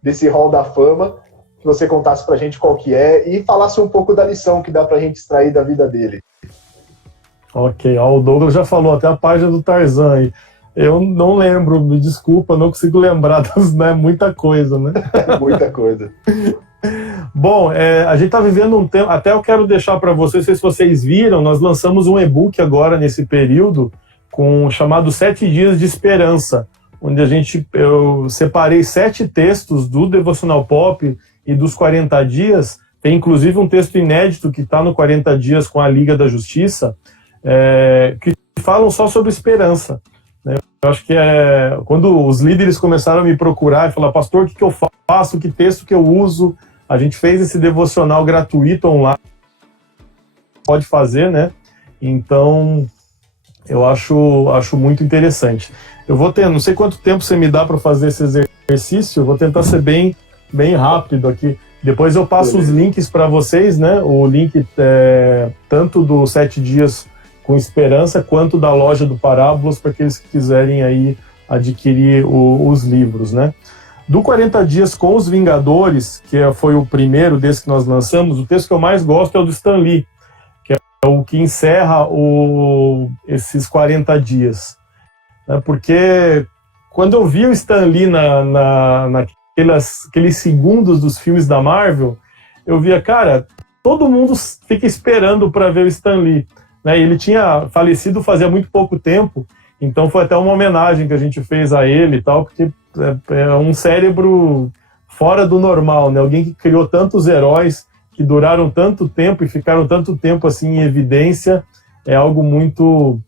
desse Hall da Fama, que você contasse pra gente qual que é e falasse um pouco da lição que dá pra gente extrair da vida dele. Ok, o Douglas já falou até a página do Tarzan aí. Eu não lembro, me desculpa, não consigo lembrar, né? Muita coisa, né? Muita coisa. Bom, a gente está vivendo um tempo, até eu quero deixar para vocês, não sei se vocês viram, nós lançamos um e-book agora nesse período, chamado 7 Dias de Esperança, onde eu separei 7 textos do Devocional Pop e dos 40 dias, tem inclusive um texto inédito que está no 40 dias com a Liga da Justiça, que falam só sobre esperança. Né? Eu acho que quando os líderes começaram a me procurar e falar, pastor, o que eu faço, que texto que eu uso, a gente fez esse devocional gratuito online, pode fazer, né? Então, eu acho muito interessante. Eu vou não sei quanto tempo você me dá para fazer esse exercício, eu vou tentar ser bem rápido aqui. Depois eu passo os links para vocês, né? O link tanto do 7 Dias com Esperança, quanto da loja do Parábolas, para aqueles que quiserem aí adquirir os livros, né? Do 40 Dias com os Vingadores, que foi o primeiro desse que nós lançamos, o texto que eu mais gosto é o do Stan Lee, que é o que encerra esses 40 dias. Porque quando eu vi o Stan Lee naqueles segundos dos filmes da Marvel, eu via, cara, todo mundo fica esperando para ver o Stan Lee. Né? Ele tinha falecido fazia muito pouco tempo, então foi até uma homenagem que a gente fez a ele e tal, porque é um cérebro fora do normal, né? Alguém que criou tantos heróis que duraram tanto tempo e ficaram tanto tempo assim em evidência, é algo muito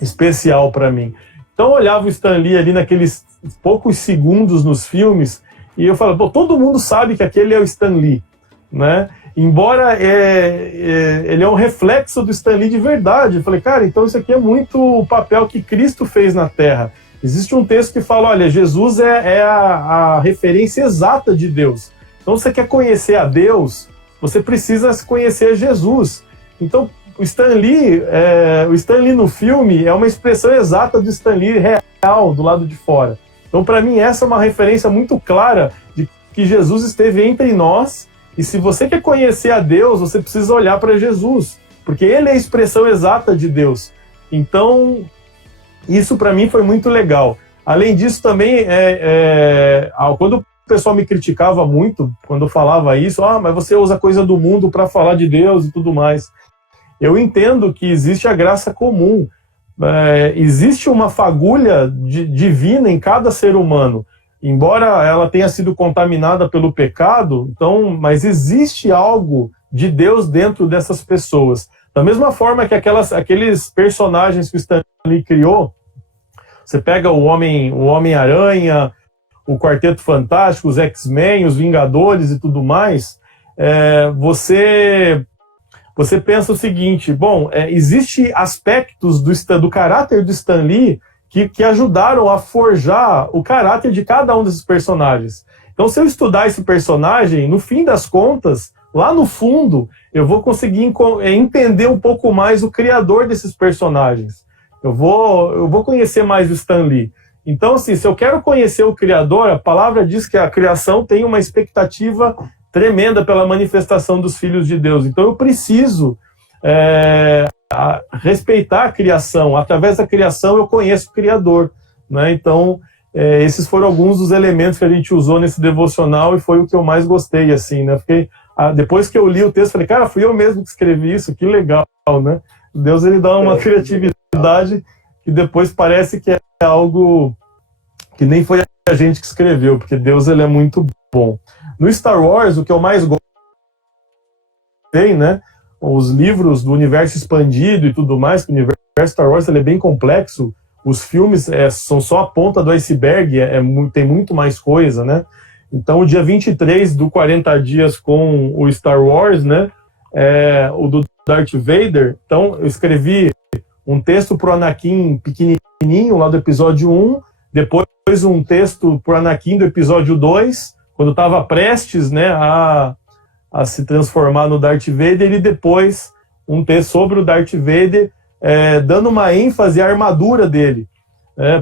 especial para mim. Então eu olhava o Stan Lee ali naqueles poucos segundos nos filmes e eu falava, pô, todo mundo sabe que aquele é o Stan Lee, né? Embora ele é um reflexo do Stan Lee de verdade. Eu falei, cara, então isso aqui é muito o papel que Cristo fez na Terra. Existe um texto que fala, olha, Jesus é a referência exata de Deus. Então, você quer conhecer a Deus, você precisa conhecer Jesus. Então, o Stan Lee no filme é uma expressão exata do Stan Lee real, do lado de fora. Então, para mim, essa é uma referência muito clara de que Jesus esteve entre nós, e se você quer conhecer a Deus, você precisa olhar para Jesus, porque ele é a expressão exata de Deus. Então, isso para mim foi muito legal. Além disso, também, quando o pessoal me criticava muito, quando eu falava isso, mas você usa coisa do mundo para falar de Deus e tudo mais. Eu entendo que existe a graça comum, existe uma fagulha divina em cada ser humano, embora ela tenha sido contaminada pelo pecado, mas existe algo de Deus dentro dessas pessoas. Da mesma forma que aqueles personagens que o Stan Lee criou, você pega o Homem-Aranha, o Quarteto Fantástico, os X-Men, os Vingadores e tudo mais, você pensa o seguinte, existe aspectos do caráter do Stan Lee que ajudaram a forjar o caráter de cada um desses personagens. Então, se eu estudar esse personagem, no fim das contas, lá no fundo, eu vou conseguir entender um pouco mais o criador desses personagens. Eu vou conhecer mais o Stan Lee. Então, assim, se eu quero conhecer o criador, a palavra diz que a criação tem uma expectativa tremenda pela manifestação dos filhos de Deus. Então, eu preciso respeitar a criação. Através da criação, eu conheço o Criador, né? Então, esses foram alguns dos elementos que a gente usou nesse devocional e foi o que eu mais gostei, assim, né? Porque depois que eu li o texto, falei, cara, fui eu mesmo que escrevi isso, que legal, né? Deus, ele dá uma criatividade que depois parece que é algo que nem foi a gente que escreveu, porque Deus, ele é muito bom. No Star Wars, o que eu mais gostei, né? Os livros do universo expandido e tudo mais, que o universo Star Wars ele é bem complexo, os filmes são só a ponta do iceberg, tem muito mais coisa, né? Então, o dia 23 do 40 dias com o Star Wars, né? O do Darth Vader. Então, eu escrevi um texto pro Anakin pequenininho, lá do episódio 1, depois um texto pro Anakin do episódio 2, quando estava prestes, né, a se transformar no Darth Vader, e depois um texto sobre o Darth Vader, dando uma ênfase à armadura dele.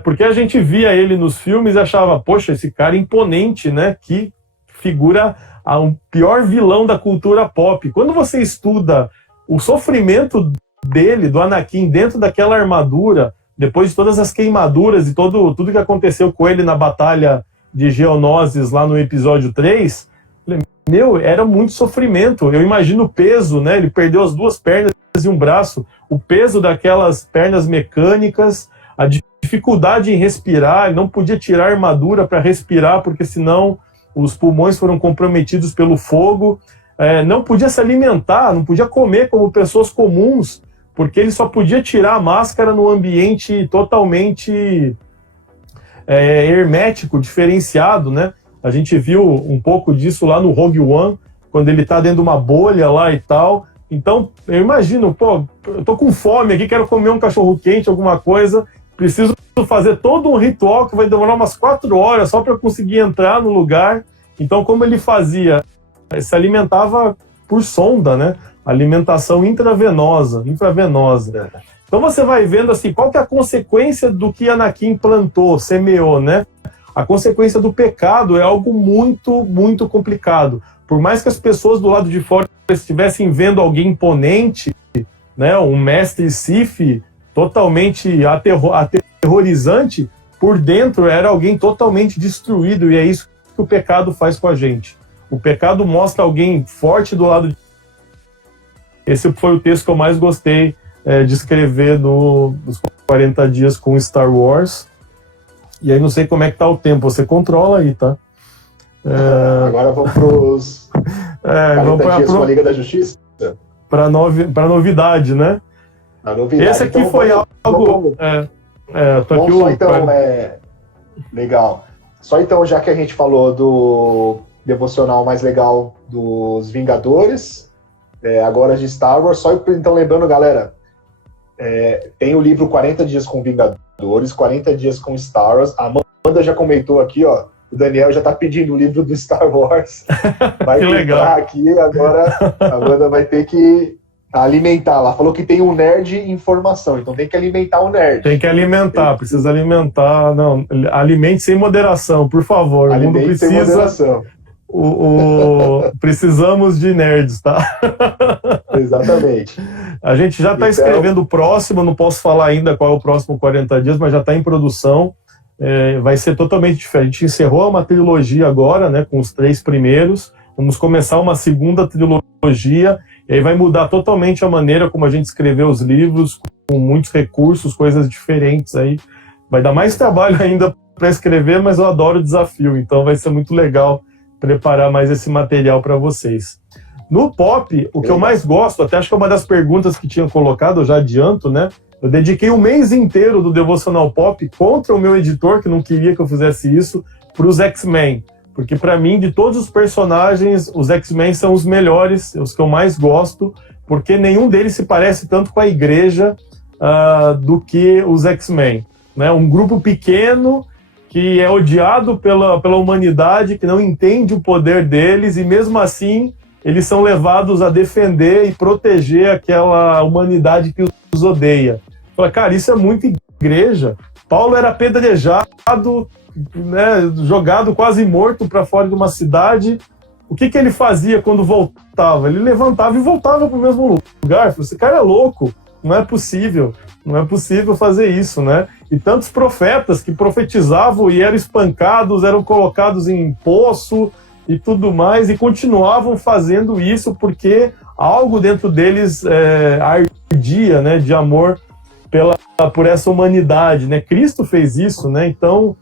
Porque a gente via ele nos filmes e achava, poxa, esse cara é imponente, né? Que figura um pior vilão da cultura pop. Quando você estuda o sofrimento dele, do Anakin, dentro daquela armadura, depois de todas as queimaduras e tudo que aconteceu com ele na batalha de Geonosis lá no episódio 3, era muito sofrimento. Eu imagino o peso, né? Ele perdeu as 2 pernas e um braço, o peso daquelas pernas mecânicas, a dificuldade em respirar, ele não podia tirar a armadura para respirar, porque senão os pulmões foram comprometidos pelo fogo, não podia se alimentar, não podia comer como pessoas comuns, porque ele só podia tirar a máscara no ambiente totalmente hermético, diferenciado, né? A gente viu um pouco disso lá no Rogue One, quando ele tá dentro de uma bolha lá e tal. Então, eu imagino, eu tô com fome aqui, quero comer um cachorro-quente, alguma coisa, preciso fazer todo um ritual que vai demorar umas 4 horas só para eu conseguir entrar no lugar. Então, como ele fazia? Se alimentava por sonda, né? Alimentação intravenosa. Então, você vai vendo assim, qual que é a consequência do que Anakin plantou, semeou, né? A consequência do pecado é algo muito, muito complicado. Por mais que as pessoas do lado de fora estivessem vendo alguém imponente, né, um mestre Sith totalmente aterrorizante, por dentro era alguém totalmente destruído, e é isso que o pecado faz com a gente. O pecado mostra alguém forte do lado de... Esse foi o texto que eu mais gostei de escrever nos 40 dias com Star Wars. E aí não sei como é que tá o tempo, você controla aí, tá? Agora vamos pros 40 dias com a Liga da Justiça? Pra novidade, né? A novidade. Esse aqui então, foi algo... Tô Bom, aqui só então, legal. Só então, já que a gente falou do devocional mais legal dos Vingadores, agora de Star Wars, só então lembrando, galera, tem o livro 40 Dias com Vingadores, 40 Dias com Star Wars. A Amanda já comentou aqui, ó, o Daniel já tá pedindo o livro do Star Wars. Vai que legal. aqui, agora a Amanda vai ter que alimentar. Ela falou que tem um nerd em formação, então tem que alimentar o nerd. Tem que alimentar, precisa alimentar. Não, alimente sem moderação, por favor. Alimente o mundo precisa. sem moderação. Precisamos de nerds, tá? Exatamente. A gente já está escrevendo o próximo, não posso falar ainda qual é o próximo 40 dias, mas já está em produção. Vai ser totalmente diferente. A gente encerrou uma trilogia agora, né, com os 3 primeiros. Vamos começar uma segunda trilogia, e aí vai mudar totalmente a maneira como a gente escreveu os livros, com muitos recursos, coisas diferentes aí. Vai dar mais trabalho ainda para escrever, mas eu adoro o desafio, então vai ser muito legal preparar mais esse material para vocês. No pop, o que eu mais gosto, até acho que é uma das perguntas que tinham colocado, eu já adianto, né? Eu dediquei um mês inteiro do Devocional Pop contra o meu editor, que não queria que eu fizesse isso, para os X-Men. Porque, para mim, de todos os personagens, os X-Men são os melhores, os que eu mais gosto, porque nenhum deles se parece tanto com a igreja do que os X-Men. Né? Um grupo pequeno que é odiado pela humanidade, que não entende o poder deles, e mesmo assim eles são levados a defender e proteger aquela humanidade que os odeia. Fala, cara, isso é muito igreja. Paulo era apedrejado, né, jogado quase morto para fora de uma cidade. O que ele fazia quando voltava? Ele levantava e voltava para o mesmo lugar. Falei, esse cara é louco, não é possível fazer isso, né? E tantos profetas que profetizavam e eram espancados, eram colocados em poço e tudo mais, e continuavam fazendo isso porque algo dentro deles ardia, né, de amor por essa humanidade, né? Cristo fez isso, né? Então,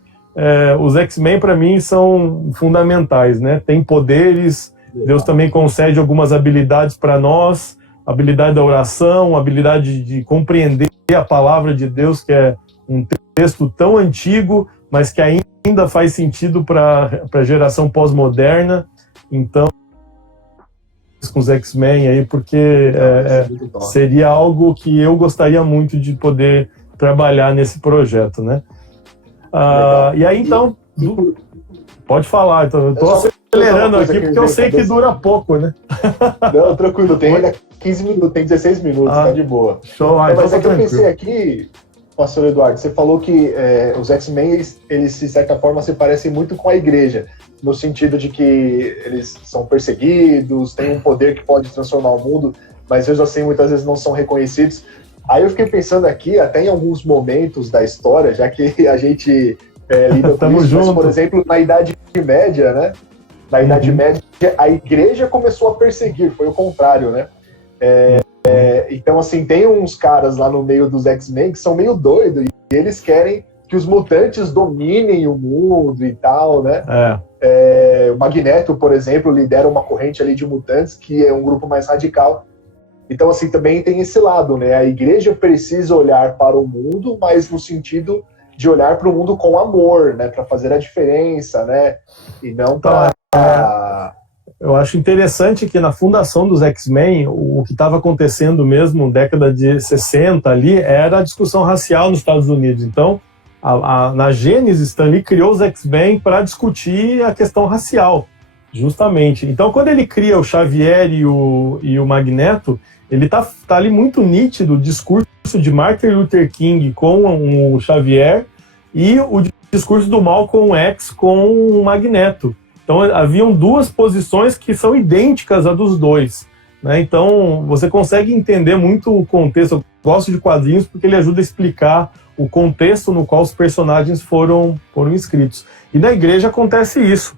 os X-Men, para mim, são fundamentais, né? Tem poderes, Deus também concede algumas habilidades para nós, habilidade da oração, habilidade de compreender a palavra de Deus, que é um texto tão antigo, mas que ainda faz sentido para a geração pós-moderna. Então, com os X-Men aí, porque seria algo que eu gostaria muito de poder trabalhar nesse projeto, né? E aí, então, pode falar. Então, eu estou acelerando aqui porque eu sei que dura pouco, né? Não, tranquilo, tem ainda 15 minutos, tem 16 minutos, tá de boa. Show, mas é que eu pensei aqui, pastor Eduardo, você falou que os X-Men, eles, de certa forma, se parecem muito com a igreja, no sentido de que eles são perseguidos, têm um poder que pode transformar o mundo, mas mesmo assim, muitas vezes não são reconhecidos. Aí eu fiquei pensando aqui, até em alguns momentos da história, já que a gente lida com isso, mas, por exemplo, na Idade Média, né? Na Idade Média, a igreja começou a perseguir, foi o contrário, né? Então, assim, tem uns caras lá no meio dos X-Men que são meio doidos, e eles querem que os mutantes dominem o mundo e tal, né? O Magneto, por exemplo, lidera uma corrente ali de mutantes, que é um grupo mais radical. Então, assim, também tem esse lado, né? A igreja precisa olhar para o mundo, mas no sentido de olhar para o mundo com amor, né? Para fazer a diferença, né? E não para... Eu acho interessante que na fundação dos X-Men, o que estava acontecendo mesmo na década de 60 ali, era a discussão racial nos Estados Unidos. Então, na Gênesis, Stan Lee criou os X-Men para discutir a questão racial, justamente. Então, quando ele cria o Xavier e o Magneto, ele tá ali muito nítido o discurso de Martin Luther King com o Xavier e o discurso do Malcolm X com o Magneto. Então, haviam duas posições que são idênticas a dos dois, né? Então, você consegue entender muito o contexto. Eu gosto de quadrinhos porque ele ajuda a explicar o contexto no qual os personagens foram escritos. E na igreja acontece isso.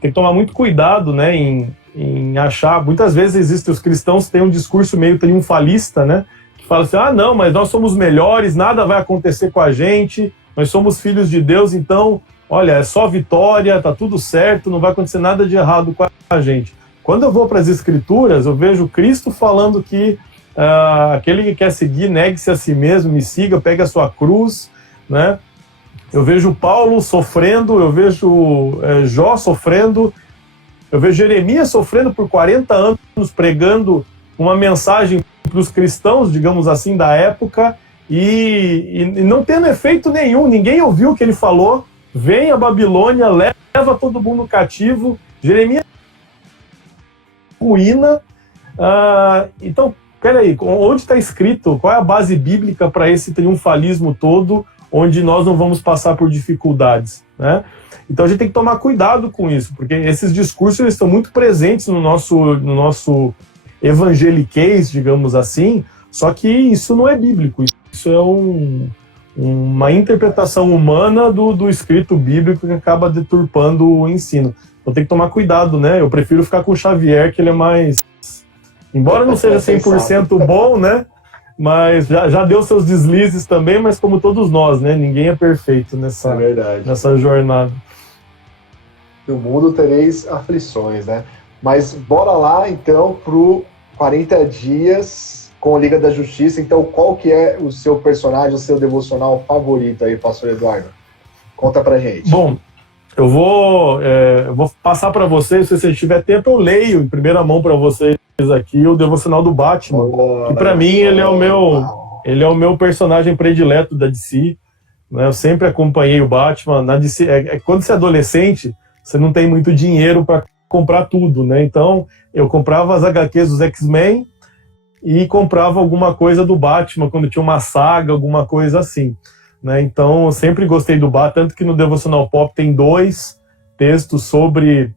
Tem que tomar muito cuidado, né, em achar... Muitas vezes os cristãos têm um discurso meio triunfalista, né? Que fala assim, não, mas nós somos melhores, nada vai acontecer com a gente, nós somos filhos de Deus, então... Olha, é só vitória, tá tudo certo, não vai acontecer nada de errado com a gente. Quando eu vou para as Escrituras, eu vejo Cristo falando que aquele que quer seguir, negue-se a si mesmo, me siga, pegue a sua cruz. né? Eu vejo Paulo sofrendo, eu vejo Jó sofrendo, eu vejo Jeremias sofrendo por 40 anos pregando uma mensagem para os cristãos, digamos assim, da época, e não tendo efeito nenhum, ninguém ouviu o que ele falou. Vem a Babilônia, leva todo mundo cativo, Jeremias ruína. Então, peraí, onde está escrito? Qual é a base bíblica para esse triunfalismo todo, onde nós não vamos passar por dificuldades, né? Então a gente tem que tomar cuidado com isso, porque esses discursos eles estão muito presentes no nosso evangeliquez, digamos assim, só que isso não é bíblico, isso é uma interpretação humana do escrito bíblico que acaba deturpando o ensino. Então tem que tomar cuidado, né? Eu prefiro ficar com o Xavier, que ele é mais... Embora não seja 100% bom, né? Mas já deu seus deslizes também, mas como todos nós, né? Ninguém é perfeito nessa jornada. No mundo tereis aflições, né? Mas bora lá, então, pro 40 dias com a Liga da Justiça. Então, qual que é o seu personagem, o seu devocional favorito aí, pastor Eduardo? Conta pra gente. Bom, eu vou passar para vocês, se você tiver tempo, eu leio em primeira mão para vocês aqui o devocional do Batman, que para mim ele é o meu personagem predileto da DC, né? Eu sempre acompanhei o Batman na DC. Quando você é adolescente, você não tem muito dinheiro para comprar tudo, né? Então eu comprava as HQs dos X-Men e comprava alguma coisa do Batman quando tinha uma saga, alguma coisa assim, né? Então eu sempre gostei do Batman, tanto que no Devocional Pop tem 2 textos sobre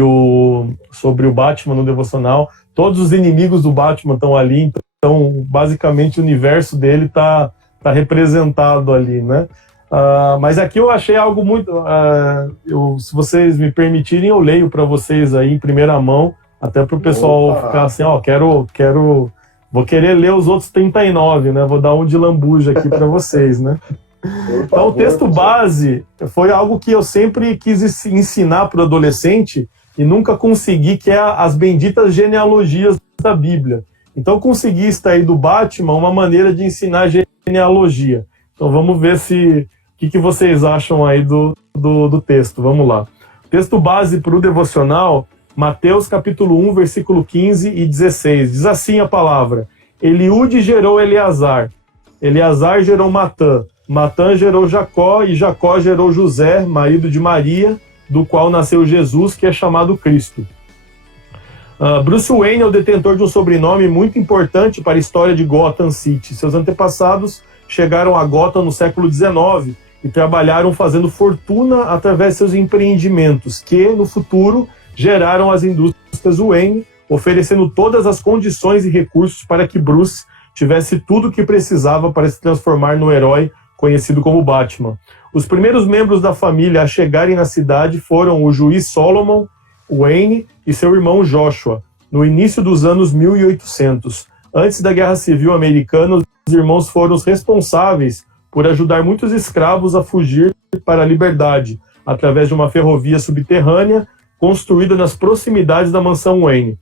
o Batman no Devocional. Todos os inimigos do Batman estão ali, então basicamente o universo dele está representado ali, né? Mas aqui eu achei algo muito... se vocês me permitirem, eu leio para vocês aí em primeira mão, até para o pessoal ficar assim, vou querer ler os outros 39, né? Vou dar um de lambuja aqui para vocês, né? Então o texto base foi algo que eu sempre quis ensinar para o adolescente e nunca consegui, que é as benditas genealogias da Bíblia. Então eu consegui extrair do Batman uma maneira de ensinar genealogia. Então vamos ver o que vocês acham aí do texto. Vamos lá. O texto base para o devocional, Mateus capítulo 1, versículo 15 e 16. Diz assim a palavra: Eliúde gerou Eleazar, Eleazar gerou Matã, Matã gerou Jacó, e Jacó gerou José, marido de Maria, do qual nasceu Jesus, que é chamado Cristo. Bruce Wayne é o detentor de um sobrenome muito importante para a história de Gotham City. Seus antepassados chegaram a Gotham no século XIX e trabalharam fazendo fortuna através de seus empreendimentos, que, no futuro, geraram as indústrias Wayne, oferecendo todas as condições e recursos para que Bruce tivesse tudo o que precisava para se transformar no herói conhecido como Batman. Os primeiros membros da família a chegarem na cidade foram o juiz Solomon Wayne e seu irmão Joshua, no início dos anos 1800. Antes da Guerra Civil Americana, os irmãos foram os responsáveis por ajudar muitos escravos a fugir para a liberdade, através de uma ferrovia subterrânea construída nas proximidades da mansão Wayne.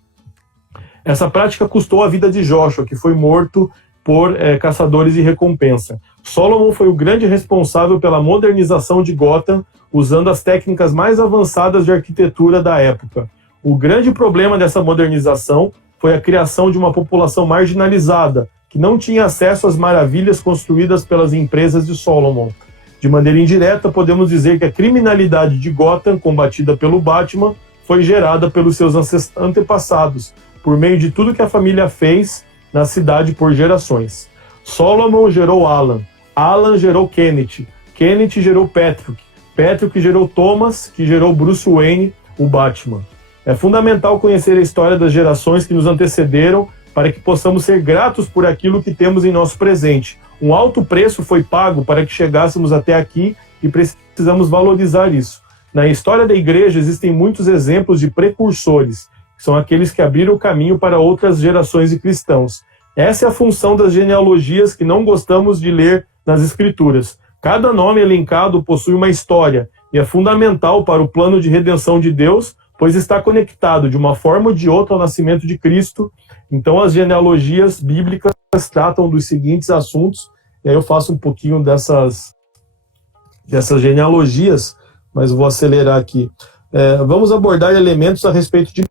Essa prática custou a vida de Joshua, que foi morto por caçadores de recompensa. Solomon foi o grande responsável pela modernização de Gotham, usando as técnicas mais avançadas de arquitetura da época. O grande problema dessa modernização foi a criação de uma população marginalizada, que não tinha acesso às maravilhas construídas pelas empresas de Solomon. De maneira indireta, podemos dizer que a criminalidade de Gotham, combatida pelo Batman, foi gerada pelos seus antepassados, por meio de tudo que a família fez na cidade por gerações. Solomon gerou Alan, Alan gerou Kenneth, Kenneth gerou Patrick, Patrick gerou Thomas, que gerou Bruce Wayne, o Batman. É fundamental conhecer a história das gerações que nos antecederam para que possamos ser gratos por aquilo que temos em nosso presente. Um alto preço foi pago para que chegássemos até aqui e precisamos valorizar isso. Na história da igreja existem muitos exemplos de precursores, que são aqueles que abriram o caminho para outras gerações de cristãos. Essa é a função das genealogias que não gostamos de ler nas Escrituras. Cada nome elencado possui uma história e é fundamental para o plano de redenção de Deus, pois está conectado de uma forma ou de outra ao nascimento de Cristo. Então as genealogias bíblicas tratam dos seguintes assuntos. e aí eu faço um pouquinho dessas genealogias, mas vou acelerar aqui. Vamos abordar elementos a respeito de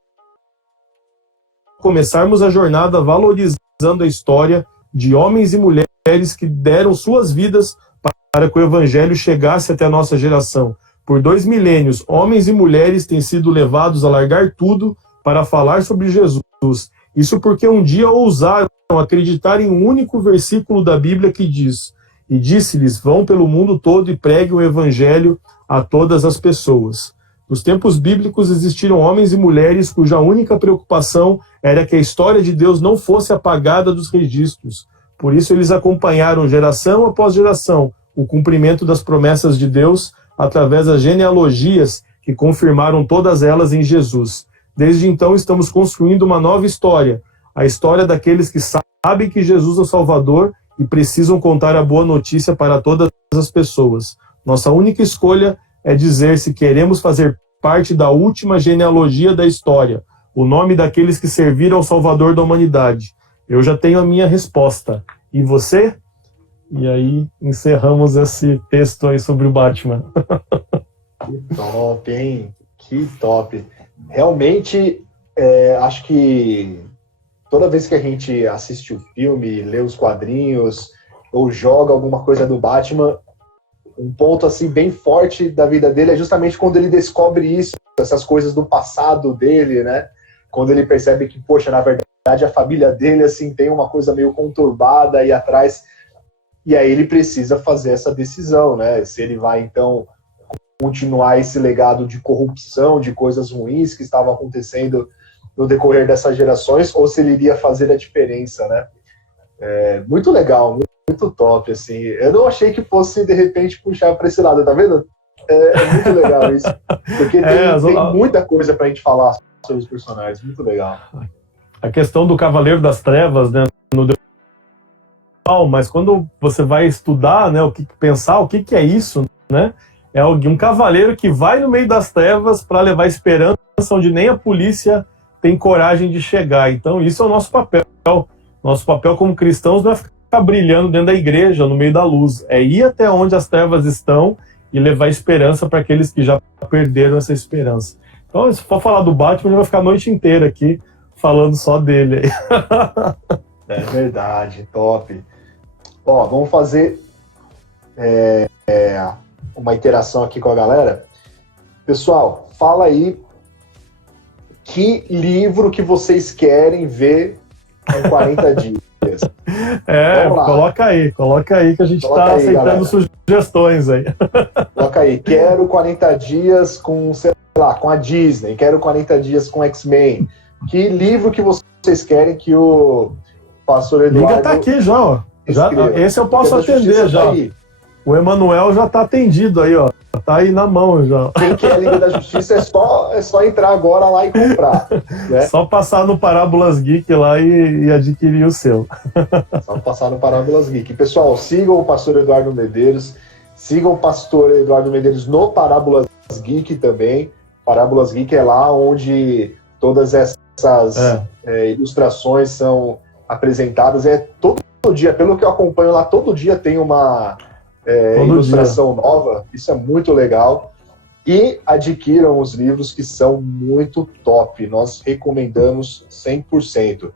começarmos a jornada valorizando a história de homens e mulheres que deram suas vidas para que o Evangelho chegasse até a nossa geração. Por 2 milênios, homens e mulheres têm sido levados a largar tudo para falar sobre Jesus. Isso porque um dia ousaram acreditar em um único versículo da Bíblia que diz: e disse-lhes, vão pelo mundo todo e preguem o Evangelho a todas as pessoas. Nos tempos bíblicos existiram homens e mulheres cuja única preocupação era que a história de Deus não fosse apagada dos registros. Por isso eles acompanharam geração após geração o cumprimento das promessas de Deus através das genealogias que confirmaram todas elas em Jesus. Desde então estamos construindo uma nova história, a história daqueles que sabem que Jesus é o Salvador e precisam contar a boa notícia para todas as pessoas. Nossa única escolha é dizer se queremos fazer parte da última genealogia da história, o nome daqueles que serviram ao Salvador da humanidade. Eu já tenho a minha resposta. E você? E aí encerramos esse texto aí sobre o Batman. Que top, hein? Que top. Realmente, acho que toda vez que a gente assiste o filme, lê os quadrinhos, ou joga alguma coisa do Batman, um ponto assim bem forte da vida dele é justamente quando ele descobre isso, essas coisas do passado dele, né? Quando ele percebe que, poxa, na verdade a família dele assim tem uma coisa meio conturbada aí atrás, e aí ele precisa fazer essa decisão, né? Se ele vai então continuar esse legado de corrupção, de coisas ruins que estavam acontecendo no decorrer dessas gerações, ou se ele iria fazer a diferença, né? Muito legal, muito top, assim. Eu não achei que fosse, de repente, puxar para esse lado, tá vendo? É muito legal isso. Porque tem muita coisa pra gente falar sobre os personagens, muito legal. A questão do Cavaleiro das Trevas, né? Mas quando você vai estudar, né, pensar o que é isso, né? É um cavaleiro que vai no meio das trevas para levar esperança onde nem a polícia tem coragem de chegar. Então, isso é o nosso papel. Nosso papel como cristãos não é ficar brilhando dentro da igreja, no meio da luz. É ir até onde as trevas estão e levar esperança para aqueles que já perderam essa esperança. Então, se for falar do Batman, a gente vai ficar a noite inteira aqui falando só dele. É verdade, top. Ó, vamos fazer uma interação aqui com a galera. Pessoal, fala aí que livro que vocês querem ver em 40 dias. Coloca aí que a gente está aceitando, galera, sugestões aí. Coloca aí, quero 40 dias com, sei lá, com a Disney, quero 40 dias com X-Men. Que livro que vocês querem que o pastor Eduardo... Liga tá aqui já, ó. Esse eu posso atender já. Tá, o Emanuel já tá atendido aí, ó. Tá aí na mão já. Quem quer a Liga da Justiça é só entrar agora lá e comprar. Né? Só passar no Parábolas Geek lá e adquirir o seu. Só passar no Parábolas Geek. Pessoal, sigam o pastor Eduardo Medeiros. Sigam o pastor Eduardo Medeiros no Parábolas Geek também. Parábolas Geek é lá onde todas essas ilustrações são apresentadas. Todo dia, pelo que eu acompanho lá, todo dia tem uma ilustração nova. Isso é muito legal. E adquiram os livros que são muito top. Nós recomendamos 100%.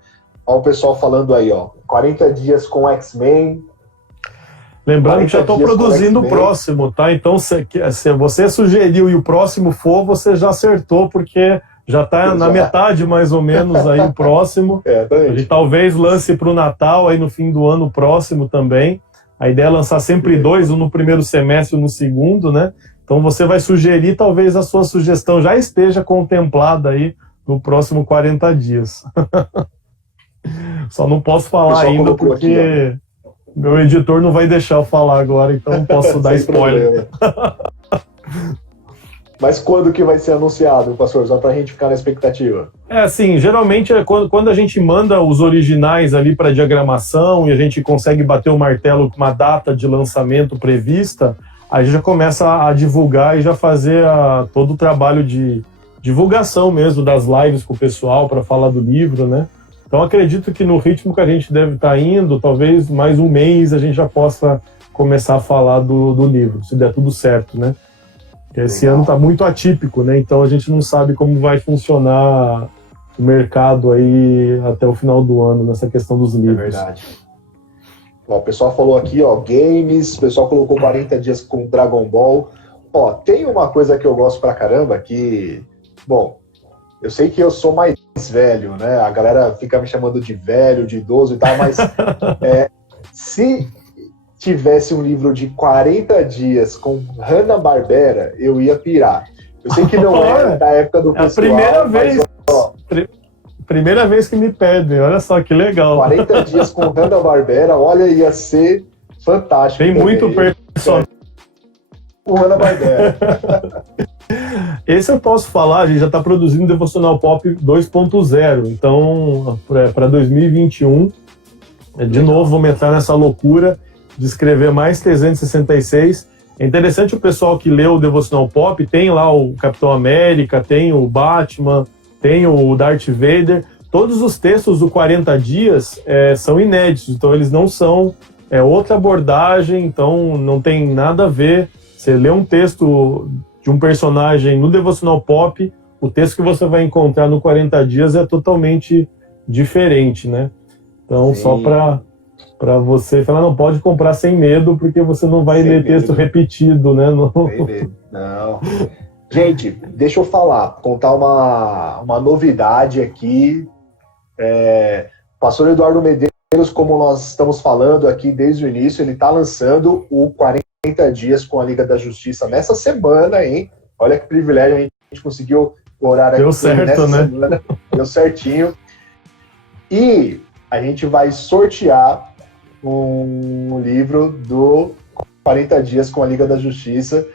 Olha o pessoal falando aí, ó. 40 dias com X-Men. Lembrando que já estou produzindo o próximo, tá? Então, se você sugeriu e o próximo for, você já acertou, porque já está na metade, mais ou menos, aí o próximo. A gente talvez lance para o Natal, aí no fim do ano próximo também. A ideia é lançar sempre 2, um no primeiro semestre e um no segundo, né? Então você vai sugerir, talvez a sua sugestão já esteja contemplada aí no próximo 40 dias. Só não posso falar ainda porque meu editor não vai deixar eu falar agora, então não posso dar spoiler. Mas quando que vai ser anunciado, pastor? Só para a gente ficar na expectativa. Assim, geralmente é quando a gente manda os originais ali para diagramação e a gente consegue bater o martelo com uma data de lançamento prevista, a gente já começa a divulgar e já fazer todo o trabalho de divulgação mesmo das lives com o pessoal para falar do livro, né? Então acredito que no ritmo que a gente deve estar indo, talvez mais um mês a gente já possa começar a falar do livro, se der tudo certo, né? Porque esse ano está muito atípico, né? Então a gente não sabe como vai funcionar o mercado aí até o final do ano nessa questão dos livros. É verdade. Ó, o pessoal falou aqui, ó, games, o pessoal colocou 40 dias com Dragon Ball. Ó, tem uma coisa que eu gosto pra caramba que, bom, eu sei que eu sou mais velho, né? A galera fica me chamando de velho, de idoso e tal, mas se tivesse um livro de 40 dias com Hanna-Barbera, eu ia pirar. Eu sei que não é da época do pessoal. É a primeira vez. Primeira vez que me pedem, olha só que legal. 40 dias com Hanna-Barbera, olha, ia ser fantástico. Tem muito personagem. O Hanna-Barbera. Esse eu posso falar, a gente já está produzindo Devocional Pop 2.0, então para 2021, de novo, vamos entrar nessa loucura de escrever mais 366. É interessante o pessoal que leu o Devocional Pop, tem lá o Capitão América, tem o Batman, tem o Darth Vader. Todos os textos do 40 dias são inéditos, então eles não são outra abordagem, então não tem nada a ver. Você lê um texto de um personagem no Devocional Pop, o texto que você vai encontrar no 40 dias é totalmente diferente, né? Então, sim, só para você falar, não pode comprar sem medo, porque você não vai ler texto repetido, né? Sem medo. Não. Gente, deixa eu contar uma novidade aqui. Pastor Eduardo Medeiros, como nós estamos falando aqui desde o início, ele está lançando o 40 dias com a Liga da Justiça nessa semana, hein? Olha que privilégio, a gente conseguiu o horário aqui. Deu certo, nessa né? semana. Deu certinho. E a gente vai sortear um livro do 40 dias com a Liga da Justiça,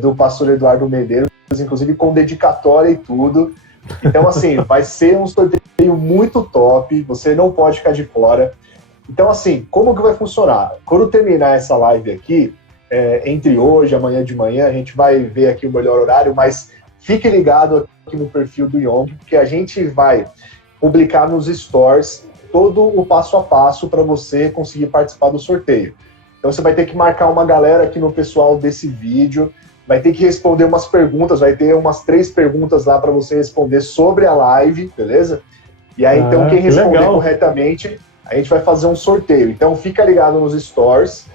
do pastor Eduardo Medeiros, inclusive com dedicatória e tudo. Então, assim, vai ser um sorteio muito top, você não pode ficar de fora. Então, assim, como que vai funcionar? Quando terminar essa live aqui, entre hoje e amanhã de manhã, a gente vai ver aqui o melhor horário, mas fique ligado aqui no perfil do Yong, porque a gente vai publicar nos stores todo o passo a passo para você conseguir participar do sorteio. Então você vai ter que marcar uma galera aqui no pessoal desse vídeo, vai ter que responder umas perguntas, vai ter umas 3 perguntas lá para você responder sobre a live, beleza? E aí, então, quem responder corretamente, a gente vai fazer um sorteio. Então fica ligado nos stores,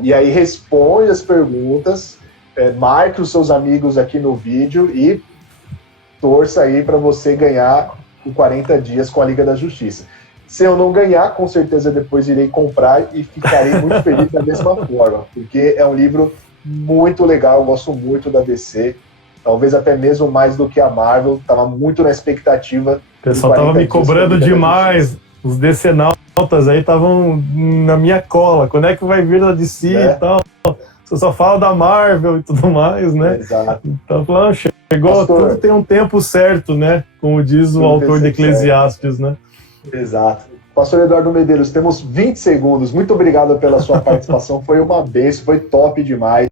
e aí responde as perguntas, marque os seus amigos aqui no vídeo e torça aí para você ganhar o 40 dias com a Liga da Justiça. Se eu não ganhar, com certeza depois irei comprar e ficarei muito feliz da mesma forma, porque é um livro muito legal, eu gosto muito da DC, talvez até mesmo mais do que a Marvel, estava muito na expectativa. O pessoal estava me cobrando demais, os DC-nautas aí estavam na minha cola, quando é que vai vir da DC e tal? Você só fala da Marvel e tudo mais, né? Exato. Então, falando, chegou, pastor, tudo tem um tempo certo, né? Como diz o autor de Eclesiastes, né? Exato. Pastor Eduardo Medeiros, temos 20 segundos. Muito obrigado pela sua participação. Foi uma bênção, foi top demais.